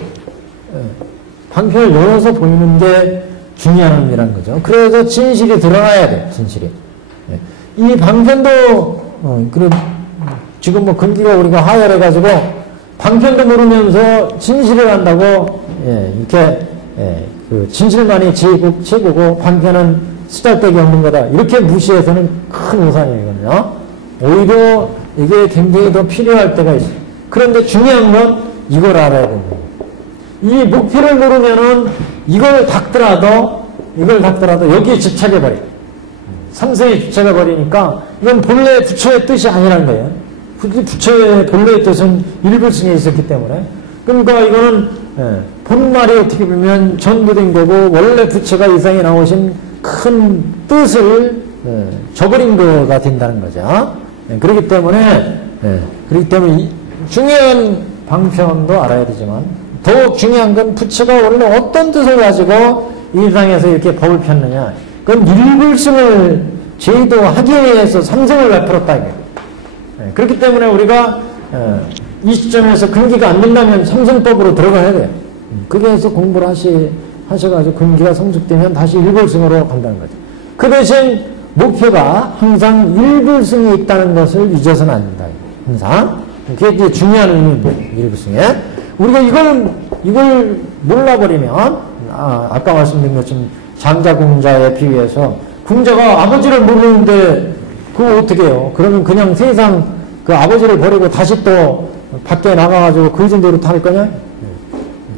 방편을 열어서 보이는 게 중요한 의미라는 거죠. 그래서 진실이 드러나야 돼, 진실이. 이 방편도, 지금 뭐 근기가 우리가 하열해가지고, 방편도 모르면서 진실을 한다고, 이렇게, 그 진실만이 최고고, 방편은 쓰잘데기 없는 거다. 이렇게 무시해서는 큰 오산이거든요. 오히려 이게 굉장히 더 필요할 때가 있어요. 그런데 중요한 건 이걸 알아야 됩니다. 이 목표를 모르면은 이걸 닦더라도 여기에 집착해버려. 삼세에 집착해버리니까 이건 본래 부처의 뜻이 아니라는 거예요. 부처의 본래의 뜻은 일불승에 있었기 때문에. 그러니까 이거는 본말이 어떻게 보면 전부된 거고 원래 부처가 이상에 나오신 큰 뜻을 저버린 거가 된다는 거죠. 그렇기 때문에 중요한 방편도 알아야 되지만 더욱 중요한 건 부처가 원래 어떤 뜻을 가지고 이 세상에서 이렇게 법을 폈느냐. 그건 일불승을 제도하기 위해서 삼승을 베풀었다. 그렇기 때문에 우리가 이 시점에서 근기가 안 된다면 삼승법으로 들어가야 돼요. 거기에서 공부를 하셔가지고 근기가 성숙되면 다시 일불승으로 간다는 거죠. 그 대신 목표가 항상 일불승에 있다는 것을 잊어서는 안 된다. 항상. 그게 이제 중요한 의미입니다. 일불승에. 우리가 이걸 몰라버리면, 아까 말씀드린 것처럼 장자 궁자에 비유해서 궁자가 아버지를 모르는데 그거 어떻게 해요? 그러면 그냥 세상 그 아버지를 버리고 다시 또 밖에 나가가지고 그 정도로 탈 거냐?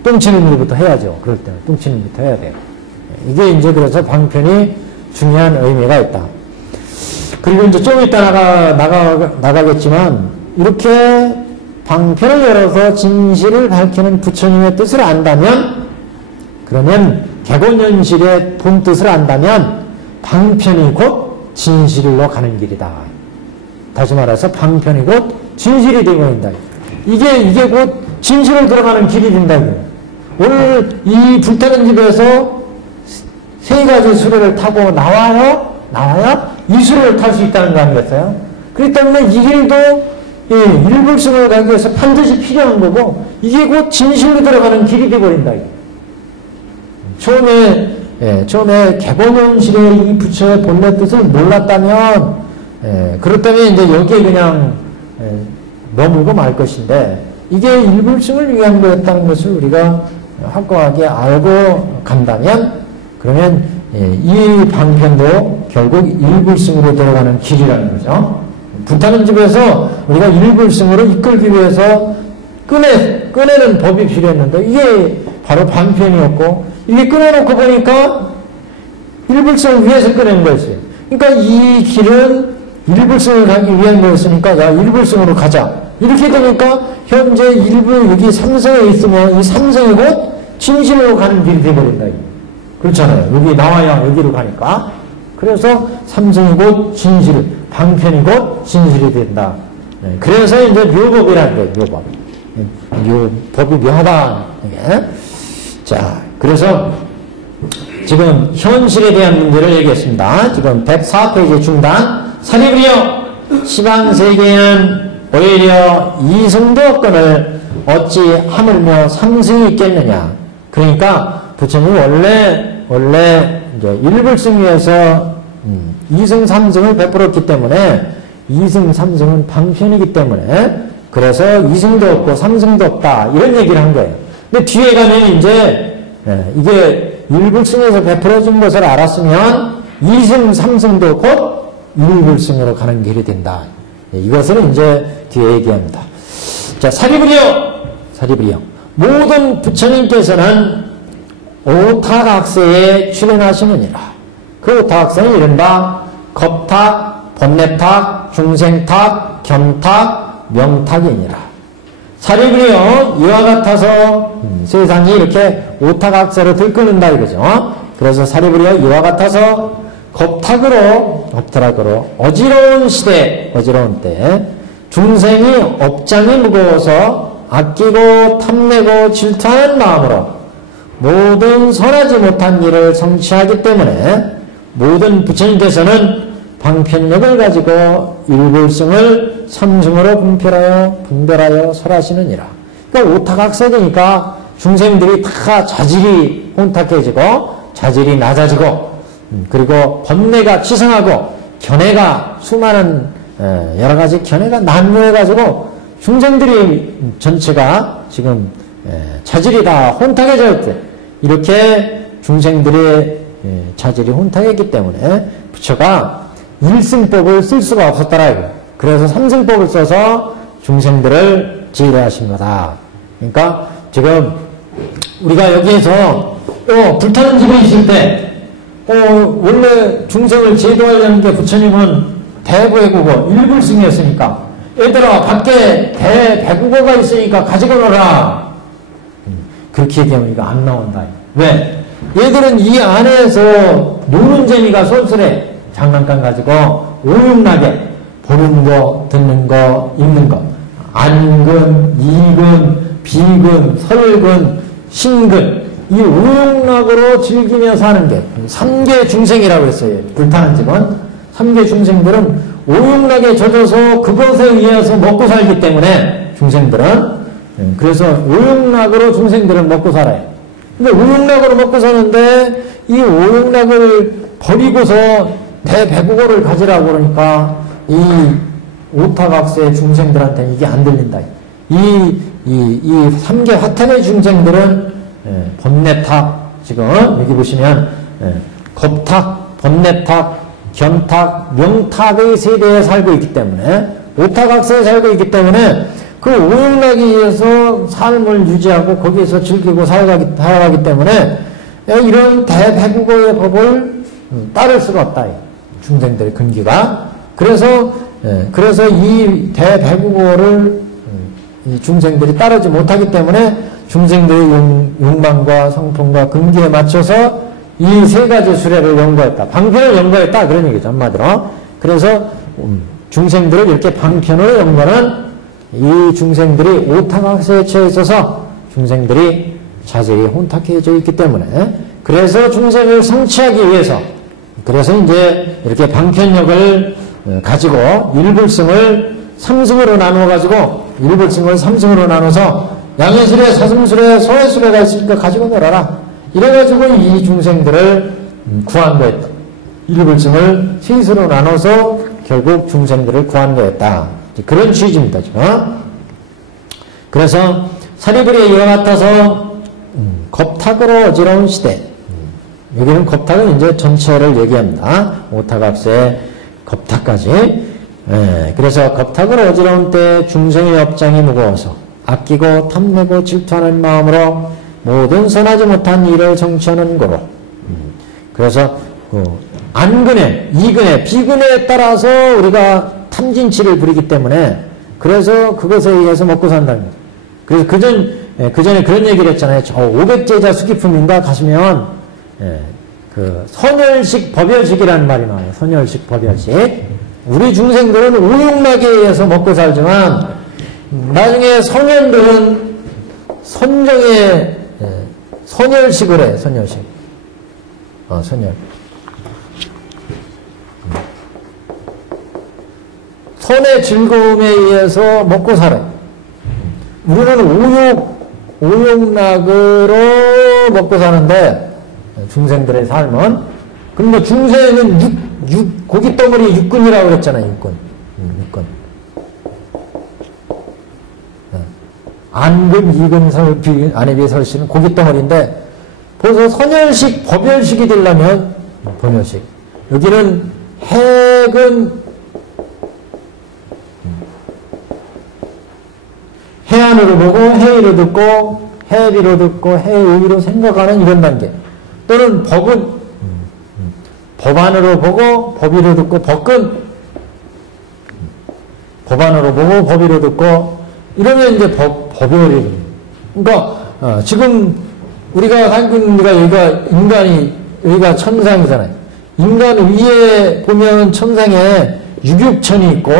똥치는 일부터 해야죠. 그럴 때는 똥치는 일부터 해야 돼요. 이게 이제 그래서 방편이 중요한 의미가 있다. 그리고 이제 좀 이따 나가겠지만 이렇게 방편을 열어서 진실을 밝히는 부처님의 뜻을 안다면 그러면 객원현실의 본 뜻을 안다면 방편이 곧 진실로 가는 길이다. 다시 말해서 방편이 곧 진실이 되고 있다. 이게 곧 진실을 들어가는 길이 된다. 오늘 이 불타는 집에서 세 가지 수레를 타고 나와야 이 수레를 탈 수 있다는 거 아니겠어요? 그렇기 때문에 이 길도 예, 일불승을 가기 위해서 반드시 필요한 거고, 이게 곧 진실로 들어가는 길이 되어버린다. 처음에 개본현실의 이 부처의 본래 뜻을 몰랐다면, 그렇다면 이제 여기에 그냥, 머물고 말 것인데, 이게 일불승을 위한 거였다는 것을 우리가 확고하게 알고 간다면, 그러면, 이 방편도 결국 일불승으로 들어가는 길이라는 거죠. 불타는 집에서 우리가 일불승으로 이끌기 위해서 꺼내는 법이 필요했는데, 이게 바로 방편이었고, 이게 꺼내놓고 보니까 일불승을 위해서 꺼낸 거였어요. 그러니까 이 길은 일불승을 가기 위한 거였으니까, 야, 일불승으로 가자. 이렇게 되니까, 현재 일부, 여기 삼성에 있으면 이 삼성이 곧 진실로 가는 길이 되어버린다. 그렇잖아요. 여기 나와야 여기로 가니까. 그래서 삼성이 곧 진실, 방편이 곧 진실이 된다. 그래서 이제 묘법이라는 거예요, 묘법. 법이 묘하다. 자, 그래서 지금 현실에 대한 문제를 얘기했습니다. 지금 104페이지 중단. 사리부여, 시방세계에는 오히려 이승도권을 어찌 하물며 삼승이 있겠느냐. 그러니까 부처님이 원래 이제 일불승위에서 이승 삼승을 베풀었기 때문에 이승 삼승은 방편이기 때문에 그래서 이승도 없고 삼승도 없다 이런 얘기를 한 거예요. 근데 뒤에 가면 이제 이게 일불승에서 베풀어진 것을 알았으면 이승 삼승도 곧 일불승으로 가는 길이 된다. 이것을 이제 뒤에 얘기합니다. 자, 사리부리여. 모든 부처님께서는 오타각세에 출연하시느니라. 그 오타각세는 이른바 겁탁, 번뇌탁, 중생탁, 겸탁, 명탁이니라. 사리부리여, 이와 같아서 세상이 이렇게 오타각세로 들끓는다 이거죠. 그래서 사리부리여, 이와 같아서 겁탁으로 어지러운 시대, 어지러운 때 중생이 업장이 무거워서 아끼고 탐내고 질투하는 마음으로 모든 선하지 못한 일을 성취하기 때문에 모든 부처님께서는 방편력을 가지고 일불승을 삼승으로 분별하여 설하시느니라. 그러니까 오타각세되니까 중생들이 다 자질이 혼탁해지고 자질이 낮아지고 그리고 번뇌가 치성하고 견해가 수많은 여러 가지 견해가 난무해가지고 중생들이 전체가 지금 자질이 다 혼탁해져 있대. 이렇게 중생들의 자질이 혼탁했기 때문에 부처가 일승법을 쓸 수가 없었더라 이거. 그래서 삼승법을 써서 중생들을 지혜하신 거다. 그러니까 지금 우리가 여기에서 불타는 집에 있을 때 원래 중생을 제도하려는 게 부처님은 대구애국어 일불승이었으니까 얘들아 밖에 대배국어가 있으니까 가지고 놀아. 그렇게 얘기하면 이거 안 나온다. 왜? 얘들은 이 안에서 노는 재미가 쏠쏠해. 장난감 가지고 오용나게 보는 거, 듣는 거, 읽는 거. 안근, 이근, 비근, 설근, 신근. 이 오용락으로 즐기며 사는 게 3계 중생이라고 했어요. 불타는 집은 3계 중생들은 오용락에 젖어서 그것에 의해서 먹고 살기 때문에 중생들은 그래서 오용락으로 중생들은 먹고 살아요. 근데 오용락으로 먹고 사는데 이 오용락을 버리고서 대배국어를 가지라고 그러니까 이 오타각세 중생들한테는 이게 안 들린다. 이 3계 화탐의 중생들은 번뇌탁, 지금 여기 보시면 겁탁, 번뇌탁, 견탁, 명탁의 세대에 살고 있기 때문에 오타각세에 살고 있기 때문에 그 오용락에 의해서 삶을 유지하고 거기에서 즐기고 살아가기 때문에 이런 대배국어의 법을 따를 수가 없다. 중생들의 근기가. 그래서 이 대배국어를 이 중생들이 따르지 못하기 때문에 중생들의 욕망과 성품과 근기에 맞춰서 이 세 가지 수레를 연구했다. 방편을 연구했다. 그런 얘기죠. 한마디로. 그래서 중생들을 이렇게 방편으로 연구하는 이 중생들이 오타각세에 처해 있어서 중생들이 자질이 혼탁해져 있기 때문에 그래서 중생을 성취하기 위해서 그래서 이제 이렇게 방편력을 가지고 일불승을 삼승으로 나누어가지고 일불승을 삼승으로 나눠서 양해술에 사승술에 소해술에가 있으니까 가지고 놀아라. 이래가지고 이 중생들을 구한 거였다. 일불승을 셋으로 나눠서 결국 중생들을 구한 거였다. 그런 취지입니다. 지금. 그래서 사리불이 이와 같아서 겁탁으로 어지러운 시대. 여기는 겁탁은 이제 전체를 얘기합니다. 오타각세 겁탁까지. 그래서 겁탁으로 어지러운 때 중생의 업장이 무거워서 아끼고 탐내고 질투하는 마음으로 모든 선하지 못한 일을 성취하는 거로. 그래서 안근에, 이근에, 비근에 따라서 우리가 탐진치를 부리기 때문에 그래서 그것에 의해서 먹고 산다는 거예요. 그래서 그전에 그런 얘기를 했잖아요. 저 500제자 수기품인가 가시면 그 선열식 법열식이라는 말이 나와요. 선열식 법열식. 우리 중생들은 우육락에 의해서 먹고 살지만 나중에 성현들은 선정의 선열식을 해. 선열식. 선열. 선의 즐거움에 의해서 먹고 살아요. 우리는 오욕락으로 먹고 사는데 중생들의 삶은 그럼 중생은 고깃덩어리 육근이라고 그랬잖아요. 육근. 안근, 이근, 설, 비, 안에비, 설씨는 고깃덩어리인데 벌써 선열식, 법열식이 되려면 법열식. 여기는 핵은 해안으로 보고 해의로 듣고 해비로 듣고 해의로 생각하는 이런 단계. 또는 법은 법안으로 보고 법의로 듣고 법근 법안으로 보고 법의로 듣고 이러면 이제 법열이. 그러니까 지금 우리가 여기가 여기가 천상이잖아요. 인간 위에 보면 천상에 유격천이 있고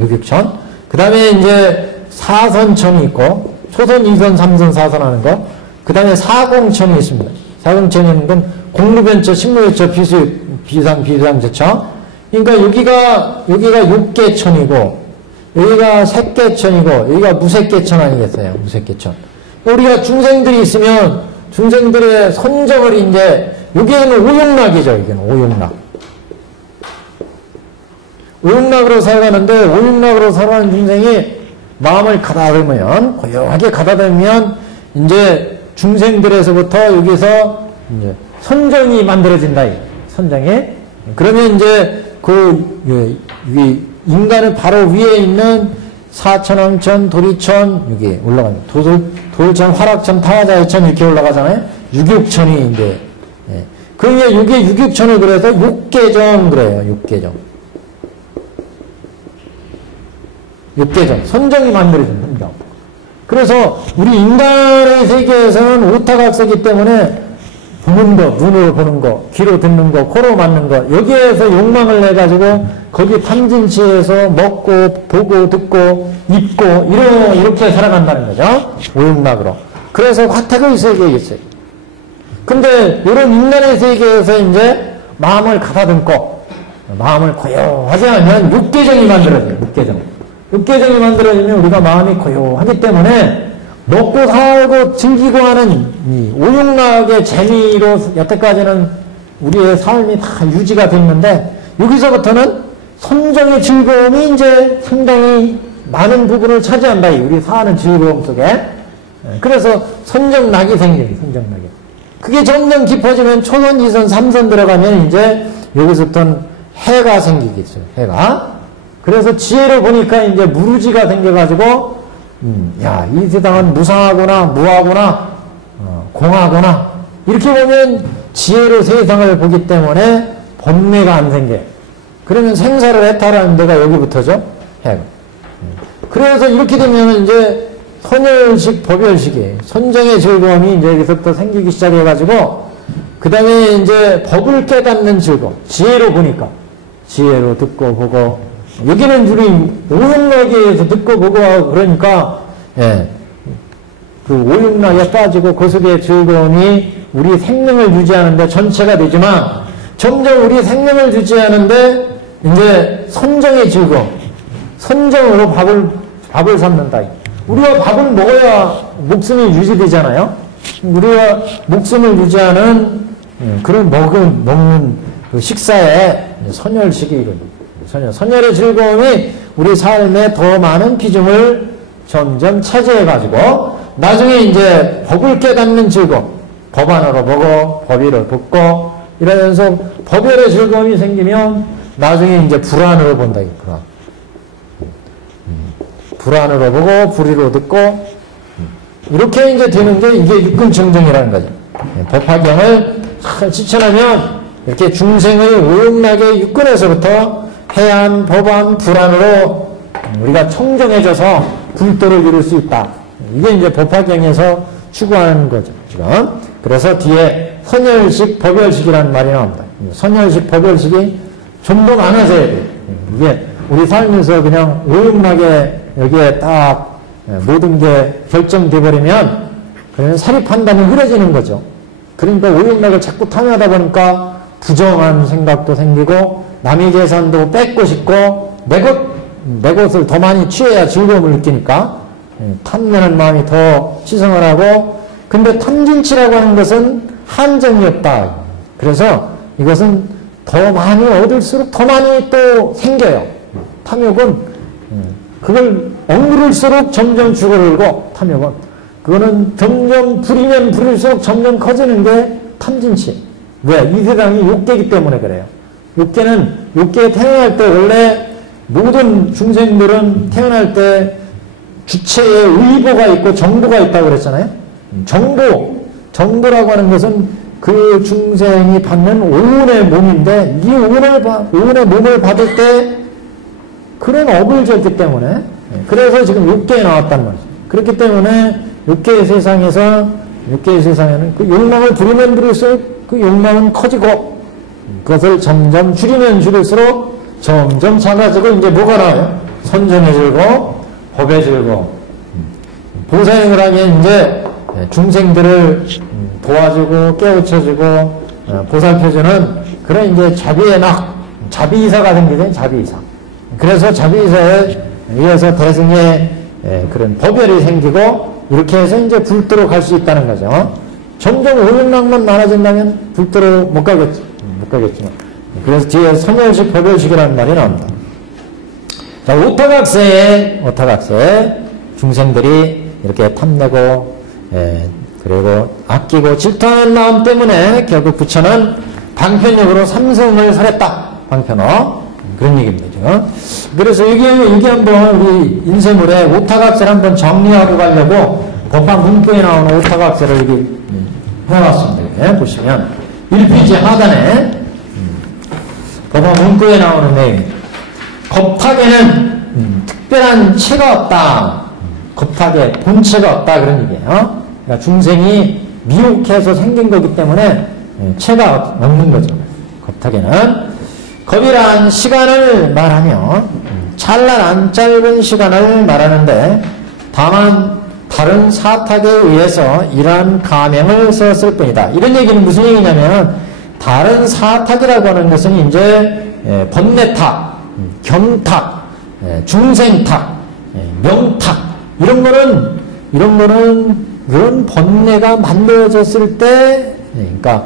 유격천. 그 다음에 이제 사선천이 있고 초선, 2선, 3선, 4선 하는 거. 그 다음에 사공천이 있습니다. 사공천이 있는 건 공루변처, 식무변처, 비상저처. 그러니까 여기가 6개천이고 여기가 색계천이고 여기가 무색계천 아니겠어요? 무색계천. 우리가 중생들이 있으면 중생들의 선정을 이제 여기에는 오욕락이죠. 여기는 오욕락. 오욕락으로 살아가는데 오욕락으로 살아가는 중생이 마음을 가다듬으면 고요하게 가다듬으면 이제 중생들에서부터 여기서 이제 선정이 만들어진다. 선정이. 그러면 이제 인간의 바로 위에 있는 사천왕천, 도리천, 여기 올라갑니다. 돌천, 화락천, 타화자의천 이렇게 올라가잖아요. 유격천이 이제. 그게 이게 유격천을 그래서 육계정 그래요. 육계정. 선정이 만들어진 선정. 그래서 우리 인간의 세계에서는 오타각세이기 때문에 보는 거, 눈으로 보는 거, 귀로 듣는 거, 코로 맡는 거, 여기에서 욕망을 내가지고 거기 탐진치에서 먹고, 보고, 듣고, 입고, 이렇게 살아간다는 거죠. 오욕락으로. 그래서 화택의 세계에 있어요. 근데 이런 인간의 세계에서 이제 마음을 가다듬고, 마음을 고요하게 하면 육계정이 만들어져요. 육계정이 만들어지면 우리가 마음이 고요하기 때문에 먹고 살고 즐기고 하는 이 오욕락의 재미로 여태까지는 우리의 삶이 다 유지가 됐는데 여기서부터는 선정의 즐거움이 이제 상당히 많은 부분을 차지한다. 우리 사는 즐거움 속에. 그래서 선정락이 생겨요. 선정락이. 그게 점점 깊어지면 초선, 2선, 3선 들어가면 이제 여기서부터는 해가 생기겠어요. 해가. 그래서 지혜로 보니까 이제 무르지가 생겨가지고 야, 이 세상은 무상하구나, 무하구나, 공하구나. 이렇게 보면 지혜로 세상을 보기 때문에 번뇌가 안 생겨요. 그러면 생사를 해탈하는 데가 여기부터죠. 해가. 그래서 이렇게 되면 이제 선열식, 법열식이에요. 선정의 즐거움이 이제 여기서부터 생기기 시작해가지고, 그 다음에 이제 법을 깨닫는 즐거움. 지혜로 보니까. 지혜로 듣고 보고, 여기는 우리 오욕락에 의해서 듣고 보고 하고 그러니까, 그 오욕락에 빠지고 그 속의 즐거움이 우리 생명을 유지하는데 전체가 되지만, 점점 우리 생명을 유지하는데, 이제 선정의 즐거움. 선정으로 밥을 삼는다. 우리가 밥을 먹어야 목숨이 유지되잖아요. 우리가 목숨을 유지하는 그런 먹는 그 식사에 선열식이 이루어집니다. 선열의 즐거움이 우리 삶에 더 많은 비중을 점점 차지해가지고 나중에 이제 법을 깨닫는 즐거움, 법 안으로 보고 법위를 듣고 이러면서 법열의 즐거움이 생기면 나중에 이제 불안으로 본다. 불안으로 보고 불의로 듣고 이렇게 이제 되는 게 이게 육근정정이라는 거죠. 법화경을 실천하면 이렇게 중생의 오용락의 육근에서부터 해안, 법안, 불안으로 우리가 청정해져서 불도를 이룰 수 있다. 이게 이제 법화경에서 추구하는 거죠. 지금. 그래서 뒤에 선열식, 법열식이라는 말이 나옵니다. 선열식, 법열식이 좀 더 많아져야 돼요. 이게 우리 살면서 그냥 오용락에 여기에 딱 모든 게 결정돼 버리면 그러면 사리 판단이 흐려지는 거죠. 그러니까 오용락을 자꾸 탐하다 보니까 부정한 생각도 생기고 남의 재산도 뺏고 싶고 내 것을 더 많이 취해야 즐거움을 느끼니까 탐내는 마음이 더 치성을 하고 근데 탐진치라고 하는 것은 한정이 없다. 그래서 이것은 더 많이 얻을수록 더 많이 또 생겨요. 탐욕은 그걸 억누를수록 점점 죽어들고 탐욕은 그거는 점점 부리면 부릴수록 점점 커지는 게 탐진치. 왜? 이 세상이 욕계이기 때문에 그래요. 욕계에 태어날 때 원래 모든 중생들은 태어날 때 주체에 의보가 있고 정보가 있다고 그랬잖아요. 정보라고 하는 것은 그 중생이 받는 오운의 몸인데 이 오운의 몸을 받을 때 그런 업을 졌기 때문에 그래서 지금 욕계에 나왔단 말이죠. 그렇기 때문에 욕계의 세상에는 그 욕망을 부리면 부릴수록 그 욕망은 커지고 그것을 점점 줄이면 줄일수록 점점 작아지고 이제 뭐가 나와요? 선정의 즐거움, 법의 즐거움. 보살행을 하면 이제 중생들을 도와주고 깨우쳐주고 보살펴주는 그런 이제 자비이사가 생기죠. 자비이사. 그래서 자비이사에 의해서 대승의 그런 법열이 생기고 이렇게 해서 이제 불도로 갈 수 있다는 거죠. 점점 오용락만 많아진다면 불도로 못 가겠지만. 그래서 뒤에 선열식, 법열식이라는 말이 나옵니다. 자, 오타각세에 중생들이 이렇게 탐내고 그리고 아끼고 질투하는 마음 때문에 결국 부처는 방편력으로 삼성을 살했다. 방편어. 그런 얘기입니다. 지금. 그래서 여기 한번 우리 인쇄물에 오타각세를 한번 정리하고 가려고 법화 문구에 나오는 오타각세를 여기 해놨습니다. 보시면 1페이지 하단에 법화 문구에 나오는 내용입니다. 겁탁에는 특별한 체가 없다. 겁탁에 본체가 없다. 그런 얘기예요. 그러니까 중생이 미혹해서 생긴 거기 때문에 체가 없는 거죠. 겁탁에는 겁이란 시간을 말하며 찰나한 짧은 시간을 말하는데 다만 다른 사탁에 의해서 이러한 가명을 썼을 뿐이다. 이런 얘기는 무슨 얘기냐면 다른 사탁이라고 하는 것은 이제 번뇌탁, 겸탁, 중생탁, 명탁 이런 거는 그런 번뇌가 만들어졌을 때 그러니까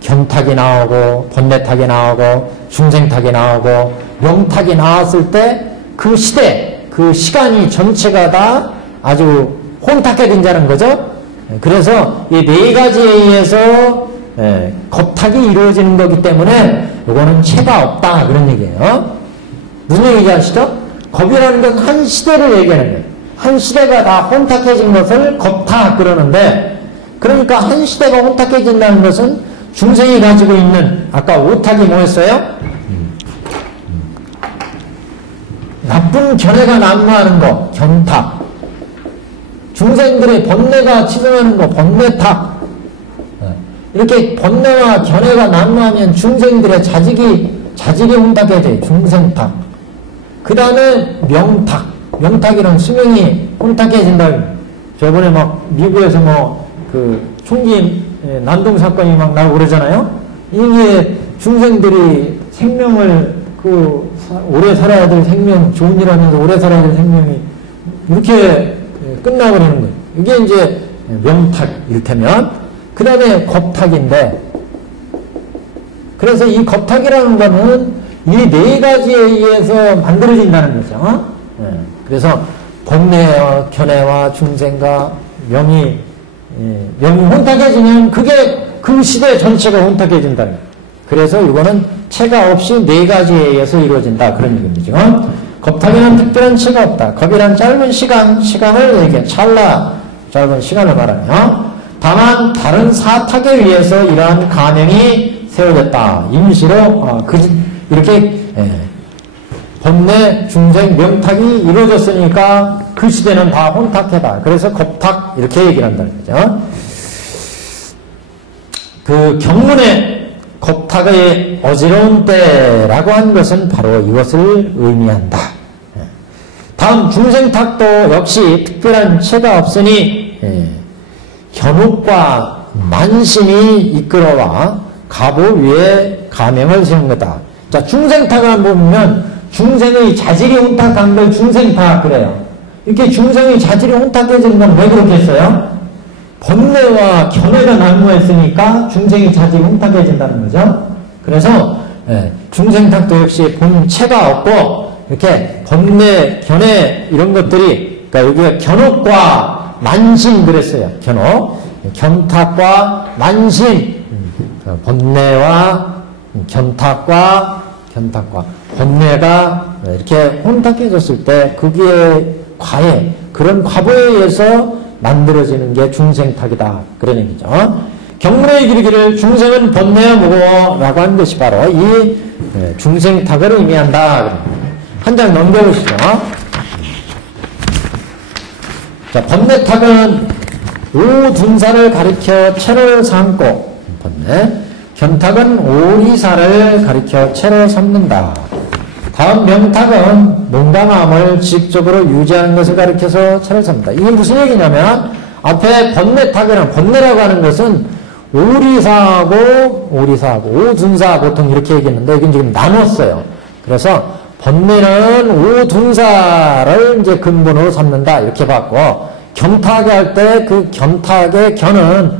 겸탁이 나오고 번뇌탁이 나오고 중생탁이 나오고 명탁이 나왔을 때 그 시대, 그 시간이 전체가 다 아주 혼탁하게 된다는 거죠. 그래서 이 네 가지에 의해서 겁탁이 이루어지는 거기 때문에 이거는 체가 없다 그런 얘기예요. 무슨 얘기인지 아시죠? 겁이라는 건 한 시대를 얘기하는 거예요. 한 시대가 다 혼탁해진 것을 겁탁 그러는데 그러니까 한 시대가 혼탁해진다는 것은 중생이 가지고 있는 아까 오탁이 뭐였어요? 나쁜 견해가 난무하는 거 견탁. 중생들의 번뇌가 치성하는 거 번뇌탁. 이렇게 번뇌와 견해가 난무하면 중생들의 자직이 혼탁해야 돼. 중생탁. 그 다음에 명탁. 명탁이란 수명이 혼탁해진다. 저번에 막 미국에서 그 총기 난동 사건이 막 나오고 그러잖아요. 이게 중생들이 생명을 오래 살아야 될 생명, 좋은 일 하면서 오래 살아야 될 생명이 이렇게 끝나버리는 거예요. 이게 이제 명탁, 이를테면. 그 다음에 겁탁인데, 그래서 이 겁탁이라는 거는 이 네 가지에 의해서 만들어진다는 거죠. 그래서 번뇌와 견해와 중생과 명이 혼탁해지면 그게 그 시대 전체가 혼탁해진다는 거예요. 그래서 이거는 체가 없이 네 가지에 의해서 이루어진다. 그런 얘기입니다. 겁탁에는 특별한 체가 없다. 겁이란 짧은 시간을 얘기해. 짧은 시간을 말하며 다만 다른 사탁에 의해서 이러한 가명이 세워졌다. 임시로 이렇게 번뇌, 중생, 명탁이 이루어졌으니까 그 시대는 다 혼탁해다. 그래서 겁탁 이렇게 얘기를 한다는 거죠. 그 경문에 겁탁의 어지러운 때라고 한 것은 바로 이것을 의미한다. 다음 중생탁도 역시 특별한 체가 없으니 견욱과 만심이 이끌어와 갑오 위에 가명을 세운 거다. 자, 중생탁을 한번 보면 중생의 자질이 혼탁한 걸 중생탁 그래요. 이렇게 중생의 자질이 혼탁해지는 건 왜 그렇겠어요? 번뇌와 견해가 난무했으니까 중생의 자질이 혼탁해진다는 거죠. 그래서 중생탁도 역시 본체가 없고 이렇게 번뇌, 견해 이런 것들이 그러니까 여기가 견옥과 만심 그랬어요. 견탁과 만심 번뇌와 견탁과 번뇌가 이렇게 혼탁해졌을 때 그게 그런 과보에 의해서 만들어지는 게 중생탁이다. 그런 얘기죠. 경문에 이르기를 중생은 번뇌와 무고라고 하는 것이 바로 이 중생탁을 의미한다. 한 장 넘겨보시죠. 자, 번뇌탁은 오둔사를 가리켜 체를 삼고 번뇌, 견탁은 오리사를 가리켜 체를 삼는다. 다음 명탁은 몸과 마음을 지식적으로 유지하는 것을 가리켜서 체를 삼는다. 이게 무슨 얘기냐면 앞에 번뇌라고 하는 것은 오리사하고 오둔사 보통 이렇게 얘기했는데 이건 지금 나눴어요. 그래서 번뇌는 오둔사를 이제 근본으로 삼는다 이렇게 봤고 견탁에 할 때 그 견탁의 견은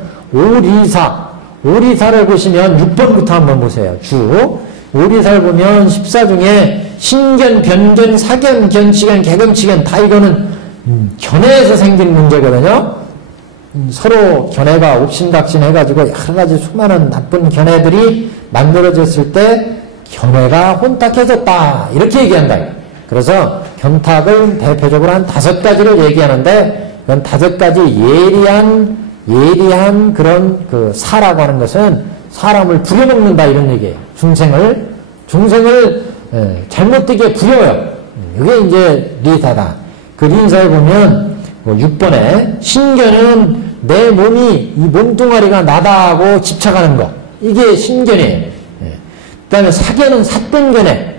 오리사를 보시면 6번부터 한번 보세요. 오리사를 보면 14 중에 신견, 변견, 사견, 견치견, 개근치견 다 이거는 견해에서 생긴 문제거든요. 서로 견해가 옥신각신 해가지고 여러 가지 수많은 나쁜 견해들이 만들어졌을 때 견해가 혼탁해졌다 이렇게 얘기한다. 그래서 견탁을 대표적으로 한 5가지를 얘기하는데 그건 5가지 예리한 그런 그 사라고 하는 것은 사람을 부려먹는다 이런 얘기예요. 중생을 잘못되게 부려요. 이게 이제 리사다. 그 리사에 보면 6번에 신견은 내 몸이 이 몸뚱아리가 나다고 집착하는 거. 이게 신견이에요. 그 다음에 사견은 사뿐견해.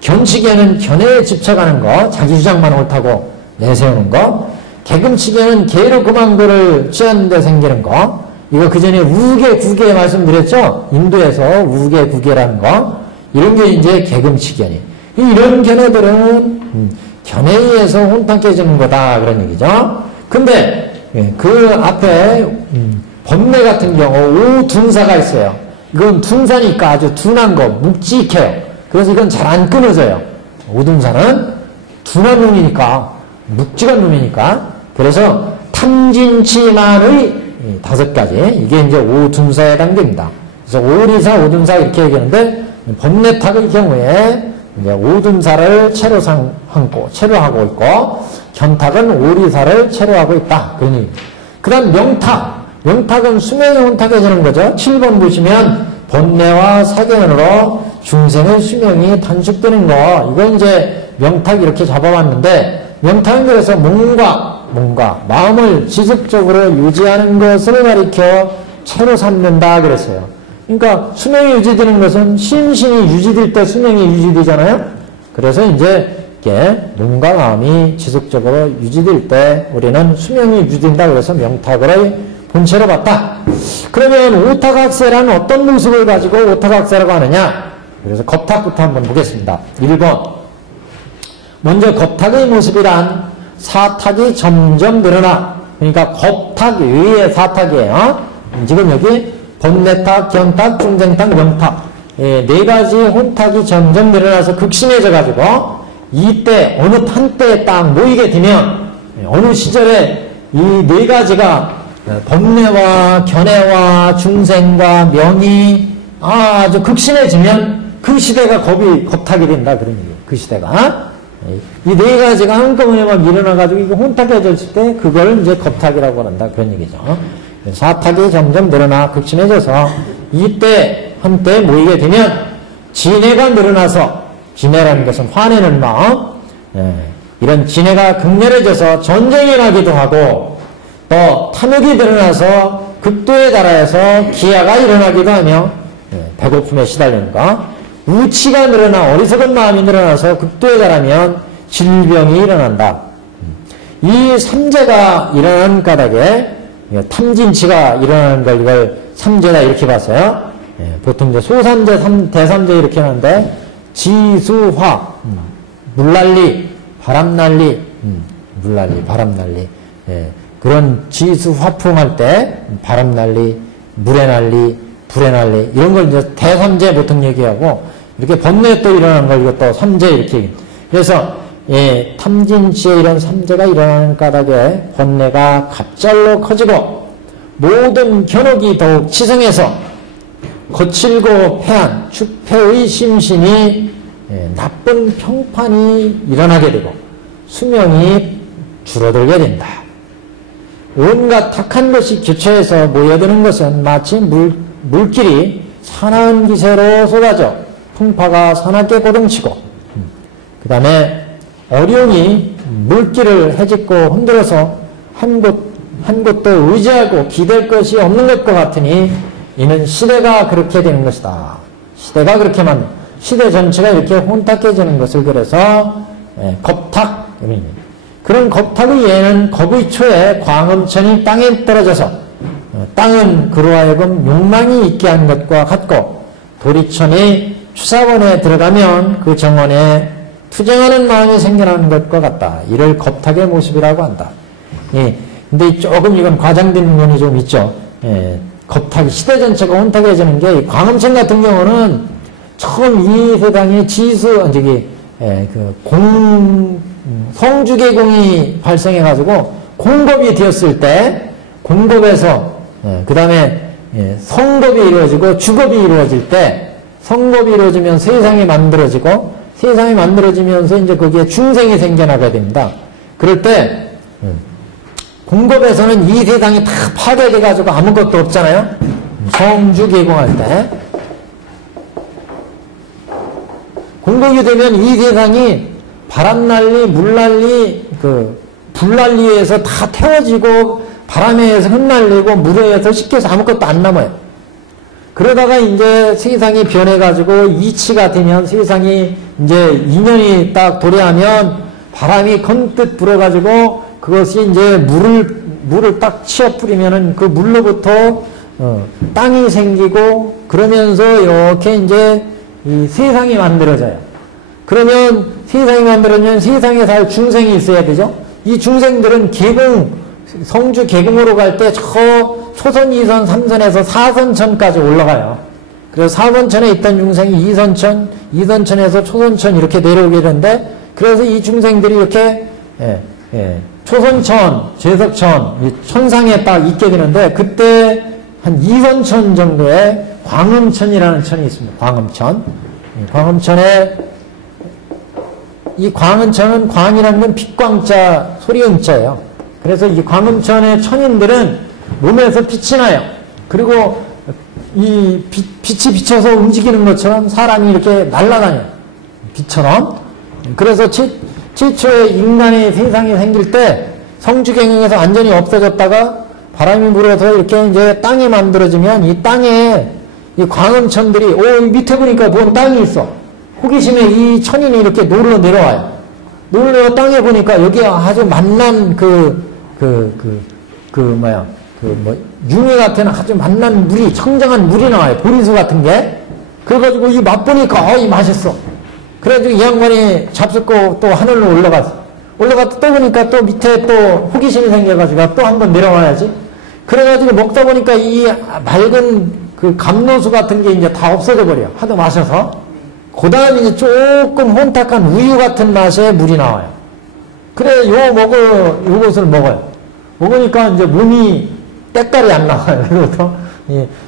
견치견은 견해에 집착하는 거. 자기 주장만 옳다고 내세우는 거. 개근치견은 개로 그만도를 취하는 데 생기는 거. 이거 그 전에 우계, 구계 말씀드렸죠? 인도에서 우계, 구계라는 거. 이런 게 이제 개근치견이. 이런 견해들은 견해에 의해서 혼탁해지는 거다. 그런 얘기죠. 근데 그 앞에 번뇌 같은 경우 오둔사가 있어요. 이건 둔사니까 아주 둔한 거, 묵직해요. 그래서 이건 잘 안 끊어져요. 오둔사는 둔한 놈이니까, 묵직한 놈이니까. 그래서 탐진치만의 5가지, 이게 이제 오둔사에 해당됩니다. 그래서 오리사, 오둔사 이렇게 얘기하는데, 번뇌탁의 경우에 이제 오둔사를 체로하고 있고, 견탁은 오리사를 체로하고 있다. 그런 얘기. 그 다음 명탁은 수명이 혼탁해지는 거죠. 7번 보시면 번뇌와 사견으로 중생의 수명이 단축되는 거. 이건 이제 명탁 이렇게 잡아봤는데 명탁은 그래서 몸과 마음을 지속적으로 유지하는 것을 가리켜 체로 삼는다 그랬어요. 그러니까 수명이 유지되는 것은 심신이 유지될 때 수명이 유지되잖아요. 그래서 이제 이게 몸과 마음이 지속적으로 유지될 때 우리는 수명이 유지된다 그래서 명탁을 본체로 봤다. 그러면 오타각세라는 어떤 모습을 가지고 오타각세라고 하느냐? 그래서 겁탁부터 한번 보겠습니다. 1번. 먼저 겁탁의 모습이란 사탁이 점점 늘어나. 그러니까 겁탁 외의 사탁이에요. 지금 여기 번뇌탁, 견탁, 중생탁, 명탁. 네 가지 혼탁이 점점 늘어나서 극심해져 가지고 이때 어느 한때에 딱 모이게 되면 어느 시절에 이 네 가지가 번뇌와 견해와 중생과 명이 아주 극심해지면 그 시대가 겁탁이 된다 그런 얘기예요. 그 시대가 이 네 가지가 한꺼번에 막 일어나가지고 이게 혼탁해졌을 때 그걸 이제 겁탁이라고 한다 그런 얘기죠. 사탁이 점점 늘어나 극심해져서 이때 한때 모이게 되면 진해가 늘어나서 진해라는 것은 화내는 마음 이런 진해가 극렬해져서 전쟁이 나기도 하고 또 탐욕이 드러나서 극도에 달하여서 기아가 일어나기도 하며 배고픔에 시달리는 것 우치가 늘어나 어리석은 마음이 늘어나서 극도에 달하면 질병이 일어난다. 이 삼재가 일어나는 까닭에 탐진치가 일어나는 걸 이걸 삼재다 이렇게 봤어요. 보통 이제 소삼재, 대삼재 이렇게 하는데 지수화, 물난리, 바람난리, 물난리, 바람난리 그런 지수화풍할 때 바람난리, 물에난리, 불에난리 이런 걸 이제 대삼재 보통 얘기하고 이렇게 번뇌 또 일어나는 걸 이것도 삼재 이렇게 얘기합니다. 그래서 탐진치에 이런 삼재가 일어나는 까닭에 번뇌가 갑잘로 커지고 모든 견옥이 더욱 치성해서 거칠고 패한 추패의 심신이 나쁜 평판이 일어나게 되고 수명이 줄어들게 된다. 온갖 탁한 것이 교차해서 모여드는 것은 마치 물길이 사나운 기세로 쏟아져 풍파가 사납게 고동치고 그 다음에 어룡이 물길을 헤집고 흔들어서 한 곳도 의지하고 기댈 것이 없는 것과 같으니 이는 시대가 그렇게 되는 것이다. 시대가 그렇게만 시대 전체가 이렇게 혼탁해지는 것을 그래서 겁탁 그런 겁탁의 예는 겁의 초에 광음천이 땅에 떨어져서 땅은 그로 하여금 욕망이 있게 한 것과 같고 도리천이 추사원에 들어가면 그 정원에 투쟁하는 마음이 생겨나는 것과 같다. 이를 겁탁의 모습이라고 한다. 근데 조금 이건 과장된 면이 좀 있죠. 겁탁, 시대 전체가 혼탁해지는 게, 광음천 같은 경우는 처음 이 세상에 성주계공이 발생해가지고 공겁이 되었을 때, 공겁에서, 그 다음에 성겁이 이루어지고 주겁이 이루어질 때, 성겁이 이루어지면 세상이 만들어지고, 세상이 만들어지면서 이제 거기에 중생이 생겨나게 됩니다. 그럴 때, 공겁에서는 이 세상이 다 파괴돼가지고 아무것도 없잖아요. 성주계공할 때. 공겁이 되면 이 세상이 바람난리, 물난리, 불난리에서 다 태워지고, 바람에 의해서 흩날리고, 물에 의해서 씻겨서 아무것도 안 남아요. 그러다가 이제 세상이 변해가지고 이치가 되면 세상이 이제 인연이 딱 도래하면 바람이 건뜻 불어가지고 그것이 이제 물을 딱 치어 뿌리면은 그 물로부터 땅이 생기고 그러면서 이렇게 이제 이 세상이 만들어져요. 그러면 세상이 만들어지면 세상에 살 중생이 있어야 되죠. 이 중생들은 성주 계공으로 갈 때 저 초선, 2선, 3선에서 4선천까지 올라가요. 그래서 4선천에 있던 중생이 2선천, 2선천에서 초선천 이렇게 내려오게 되는데 그래서 이 중생들이 이렇게 초선천, 제석천, 천상에 딱 있게 되는데 그때 한 2선천 정도의 광음천이라는 천이 있습니다. 광음천. 광음천에 이 광음천은 광이라는 건 빛광자, 소리음자예요. 그래서 이 광음천의 천인들은 몸에서 빛이 나요. 그리고 이 빛이 비쳐서 움직이는 것처럼 사람이 이렇게 날아다녀요. 빛처럼. 그래서 최초에 인간의 세상이 생길 때 성주경영에서 완전히 없어졌다가 바람이 불어서 이렇게 이제 땅이 만들어지면 이 땅에 이 광음천들이 밑에 보니까 뭔 땅이 있어. 호기심에 이 천인이 이렇게 놀러 내려와요. 놀러 땅에 보니까 여기 아주 만난 융이 같은 아주 만난 물이, 청정한 물이 나와요. 보리수 같은 게. 그래가지고 이 맛보니까 이 맛있어. 그래가지고 이 양반이 잡숫고 또 하늘로 올라갔어. 올라갔다 또 보니까 또 밑에 또 호기심이 생겨가지고 또 한번 내려와야지. 그래가지고 먹다 보니까 이 맑은 그 감로수 같은 게 이제 다 없어져 버려. 하도 마셔서. 그 다음에 이제 조금 혼탁한 우유 같은 맛의 물이 나와요. 그래, 요것을 먹어요. 먹으니까 이제 몸이 때깔이 안 나와요. 이것도.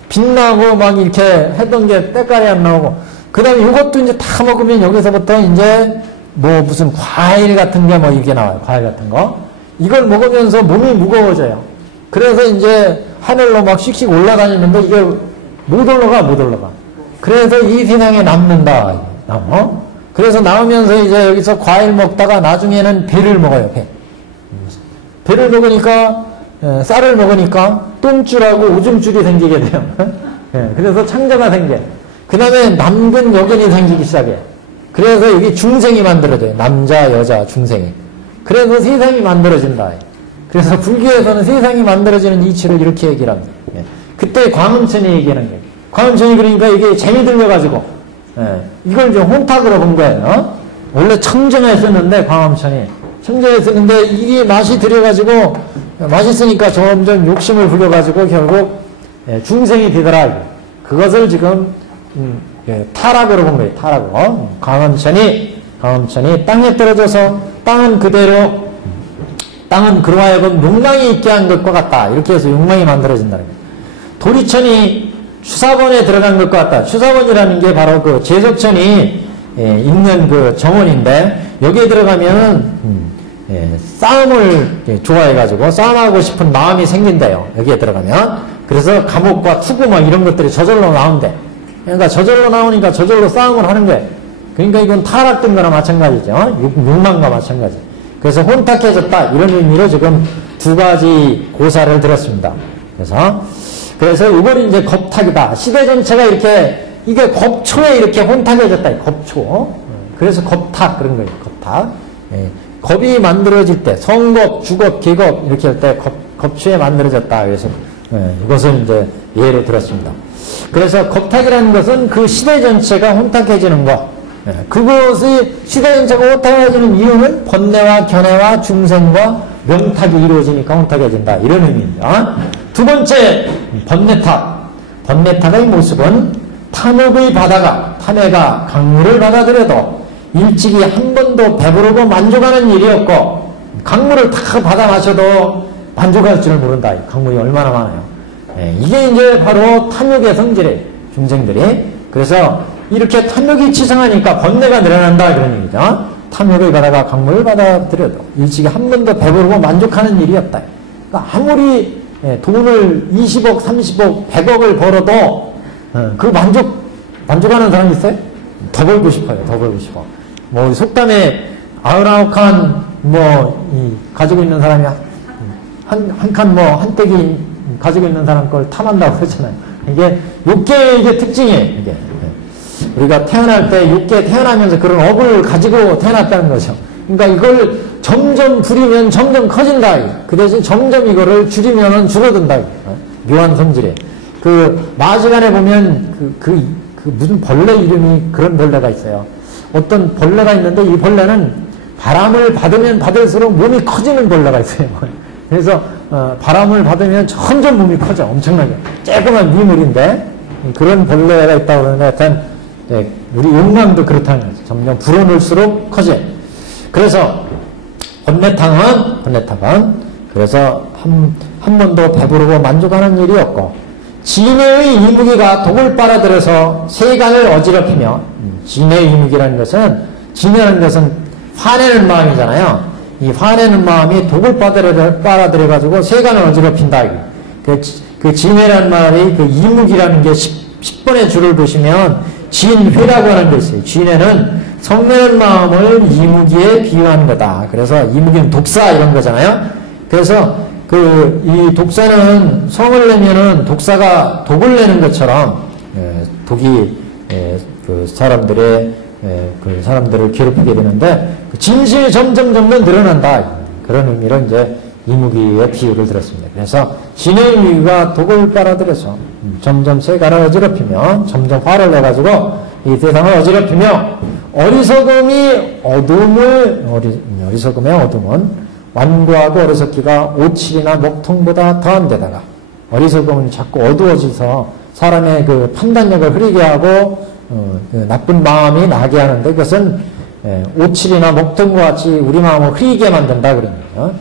빛나고 막 이렇게 했던 게 때깔이 안 나오고. 그 다음에 요것도 이제 다 먹으면 여기서부터 이제 뭐 무슨 과일 같은 게 뭐 이게 나와요. 과일 같은 거. 이걸 먹으면서 몸이 무거워져요. 그래서 이제 하늘로 막 씩씩 올라다니는데 이게 못 올라가. 그래서 이 세상에 남는다. 그래서 나오면서 이제 여기서 과일 먹다가 나중에는 배를 먹어요. 배를 먹으니까 쌀을 먹으니까 똥줄하고 오줌줄이 생기게 돼요. 그래서 창자가 생겨. 그 다음에 남근 여근이 생기기 시작해. 그래서 여기 중생이 만들어져요. 남자, 여자, 중생이. 그래서 세상이 만들어진다. 그래서 불교에서는 세상이 만들어지는 이치를 이렇게 얘기를 합니다. 그때 광음천이 얘기하는 거예요. 광음천이 그러니까 이게 재미 들려가지고 이걸 좀 혼탁으로 본 거예요. 원래 청정했었는데 광음천이 청정했었는데 이게 맛이 들여가지고 맛있으니까 점점 욕심을 부려가지고 결국 중생이 되더라. 그것을 지금 타락으로 본 거예요. 타락으로. 광음천이 땅에 떨어져서 땅은 그대로 땅은 그로 하여금 욕망이 있게 한 것과 같다. 이렇게 해서 욕망이 만들어진다는 거예요. 도리천이 추사본에 들어간 것과 같다. 추사본이라는 게 바로 그 제석천이 있는 그 정원인데 여기에 들어가면 싸움을 좋아해가지고 싸움하고 싶은 마음이 생긴대요. 여기에 들어가면. 그래서 감옥과 투구 막 이런 것들이 저절로 나온대. 그러니까 저절로 나오니까 저절로 싸움을 하는 거예요. 그러니까 이건 타락된 거나 마찬가지죠. 욕망과 마찬가지. 그래서 혼탁해졌다. 이런 의미로 지금 두 가지 고사를 들었습니다. 그래서 이걸 이제 겁탁이다. 시대 전체가 이렇게, 이게 겁초에 이렇게 혼탁해졌다. 겁초. 그래서 겁탁, 그런 거예요. 겁탁. 겁이 만들어질 때, 성겁, 주겁, 계겁, 이렇게 할 때 겁초에 만들어졌다. 그래서, 이것을 이제 예로 들었습니다. 그래서 겁탁이라는 것은 그 시대 전체가 혼탁해지는 것. 그것이 시대 전체가 혼탁해지는 이유는 번뇌와 견해와 중생과 명탁이 이루어지니까 혼탁해진다. 이런 의미입니다. 두 번째, 번뇌탁. 번뇌탁의 모습은 탐욕의 바다가, 탐해가 강물을 받아들여도 일찍이 한 번도 배부르고 만족하는 일이 없고, 강물을 다 받아 마셔도 만족할 줄을 모른다. 강물이 얼마나 많아요. 이게 이제 바로 탐욕의 성질이에요. 중생들이. 그래서 이렇게 탐욕이 치성하니까 번뇌가 늘어난다. 그런 얘기죠. 탐욕의 바다가 강물을 받아들여도 일찍이 한 번도 배부르고 만족하는 일이 없다. 그러니까 아무리 돈을 20억, 30억, 100억을 벌어도 그 만족하는 사람이 있어요? 더 벌고 싶어요. 더 벌고 싶어. 뭐 속담에 99칸 가지고 있는 사람이 한 칸 한떼기 가지고 있는 사람 걸 탐한다고 그러잖아요. 이게 육계의 이게 특징이에요. 이게. 우리가 태어날 때 육계 태어나면서 그런 업을 가지고 태어났다는 거죠. 그러니까 이걸 점점 부리면 점점 커진다. 그 대신 점점 이거를 줄이면 줄어든다. 묘한 성질에. 그 마지간에 보면 그 무슨 벌레 이름이 그런 벌레가 있어요. 어떤 벌레가 있는데 이 벌레는 바람을 받으면 받을수록 몸이 커지는 벌레가 있어요. 그래서 바람을 받으면 점점 몸이 커져. 엄청나게. 조그만 미물인데 그런 벌레가 있다고 그러는데 하여튼 우리 욕망도 그렇다는 거죠. 점점 불어넣을수록 커져. 그래서 번뇌탕은 그래서 한 번도 배부르고 만족하는 일이 없고 진해의 이무기가 독을 빨아들여서 세간을 어지럽히며 진해의 이무기라는 것은 진해라는 것은 화내는 마음이잖아요. 이 화내는 마음이 독을 빨아들여가지고 세간을 어지럽힌다. 그 진해라는 말이 그 이무기라는 게 10번의 줄을 보시면 진회라고 하는 게 있어요. 진해는 성내는 마음을 이무기에 비유한 거다. 그래서 이무기는 독사 이런 거잖아요. 그래서 이 독사는 성을 내면은 독사가 독을 내는 것처럼 독이 그 사람들을 괴롭히게 되는데 그 진심이 점점 늘어난다. 그런 의미로 이제 이무기의 비유를 들었습니다. 그래서 진의 무기가 독을 빨아들여서 점점 세간을 어지럽히며 점점 화를 내가지고 이 세상을 어지럽히며 어리석음의 어둠은 완고하고 어리석기가 오칠이나 목통보다 더한 데다가 어리석음은 자꾸 어두워져서 사람의 그 판단력을 흐리게 하고 그 나쁜 마음이 나게 하는데 그것은 오칠이나 목통과 같이 우리 마음을 흐리게 만든다 그러면요.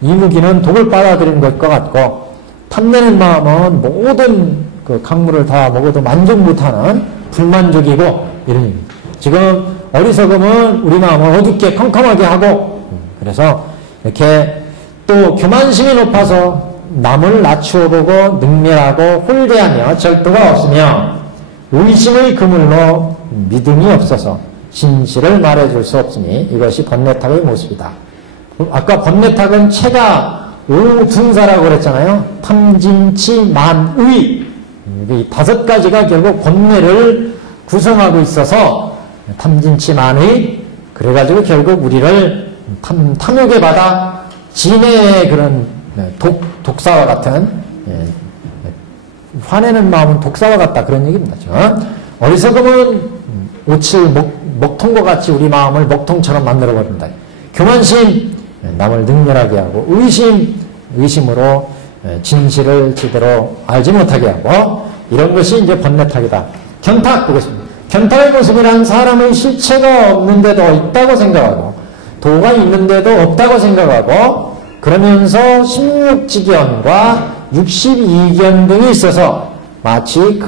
이무기는 독을 빨아들이는 것과 같고 탐내는 마음은 모든 그 강물을 다 먹어도 만족 못하는 불만족이고 이런 의미입니다. 지금 어리석음은 우리 마음을 어둡게 컴컴하게 하고 그래서 이렇게 또 교만심이 높아서 남을 낮추어 보고 능멸하고 홀대하며 절도가 없으며 의심의 그물로 믿음이 없어서 진실을 말해줄 수 없으니 이것이 번뇌탁의 모습이다. 아까 번뇌탁은 체가 오분사라고 그랬잖아요. 탐진치 만의 이 5가지가 결국 번뇌를 구성하고 있어서 탐진치 만의 그래가지고 결국 우리를 탐욕에 받아 진의 그런 독사와 같은 화내는 마음은 독사와 같다 그런 얘기입니다. 어리석음은 오칠 먹통과 같이 우리 마음을 먹통처럼 만들어버린다. 교만심 남을 능멸하게 하고 의심으로 진실을 제대로 알지 못하게 하고 이런 것이 이제 번뇌탁이다. 견탁 보겠습니다. 견탁의 모습이란 사람의 실체가 없는데도 있다고 생각하고 도가 있는데도 없다고 생각하고 그러면서 16지견과 62견 등이 있어서 마치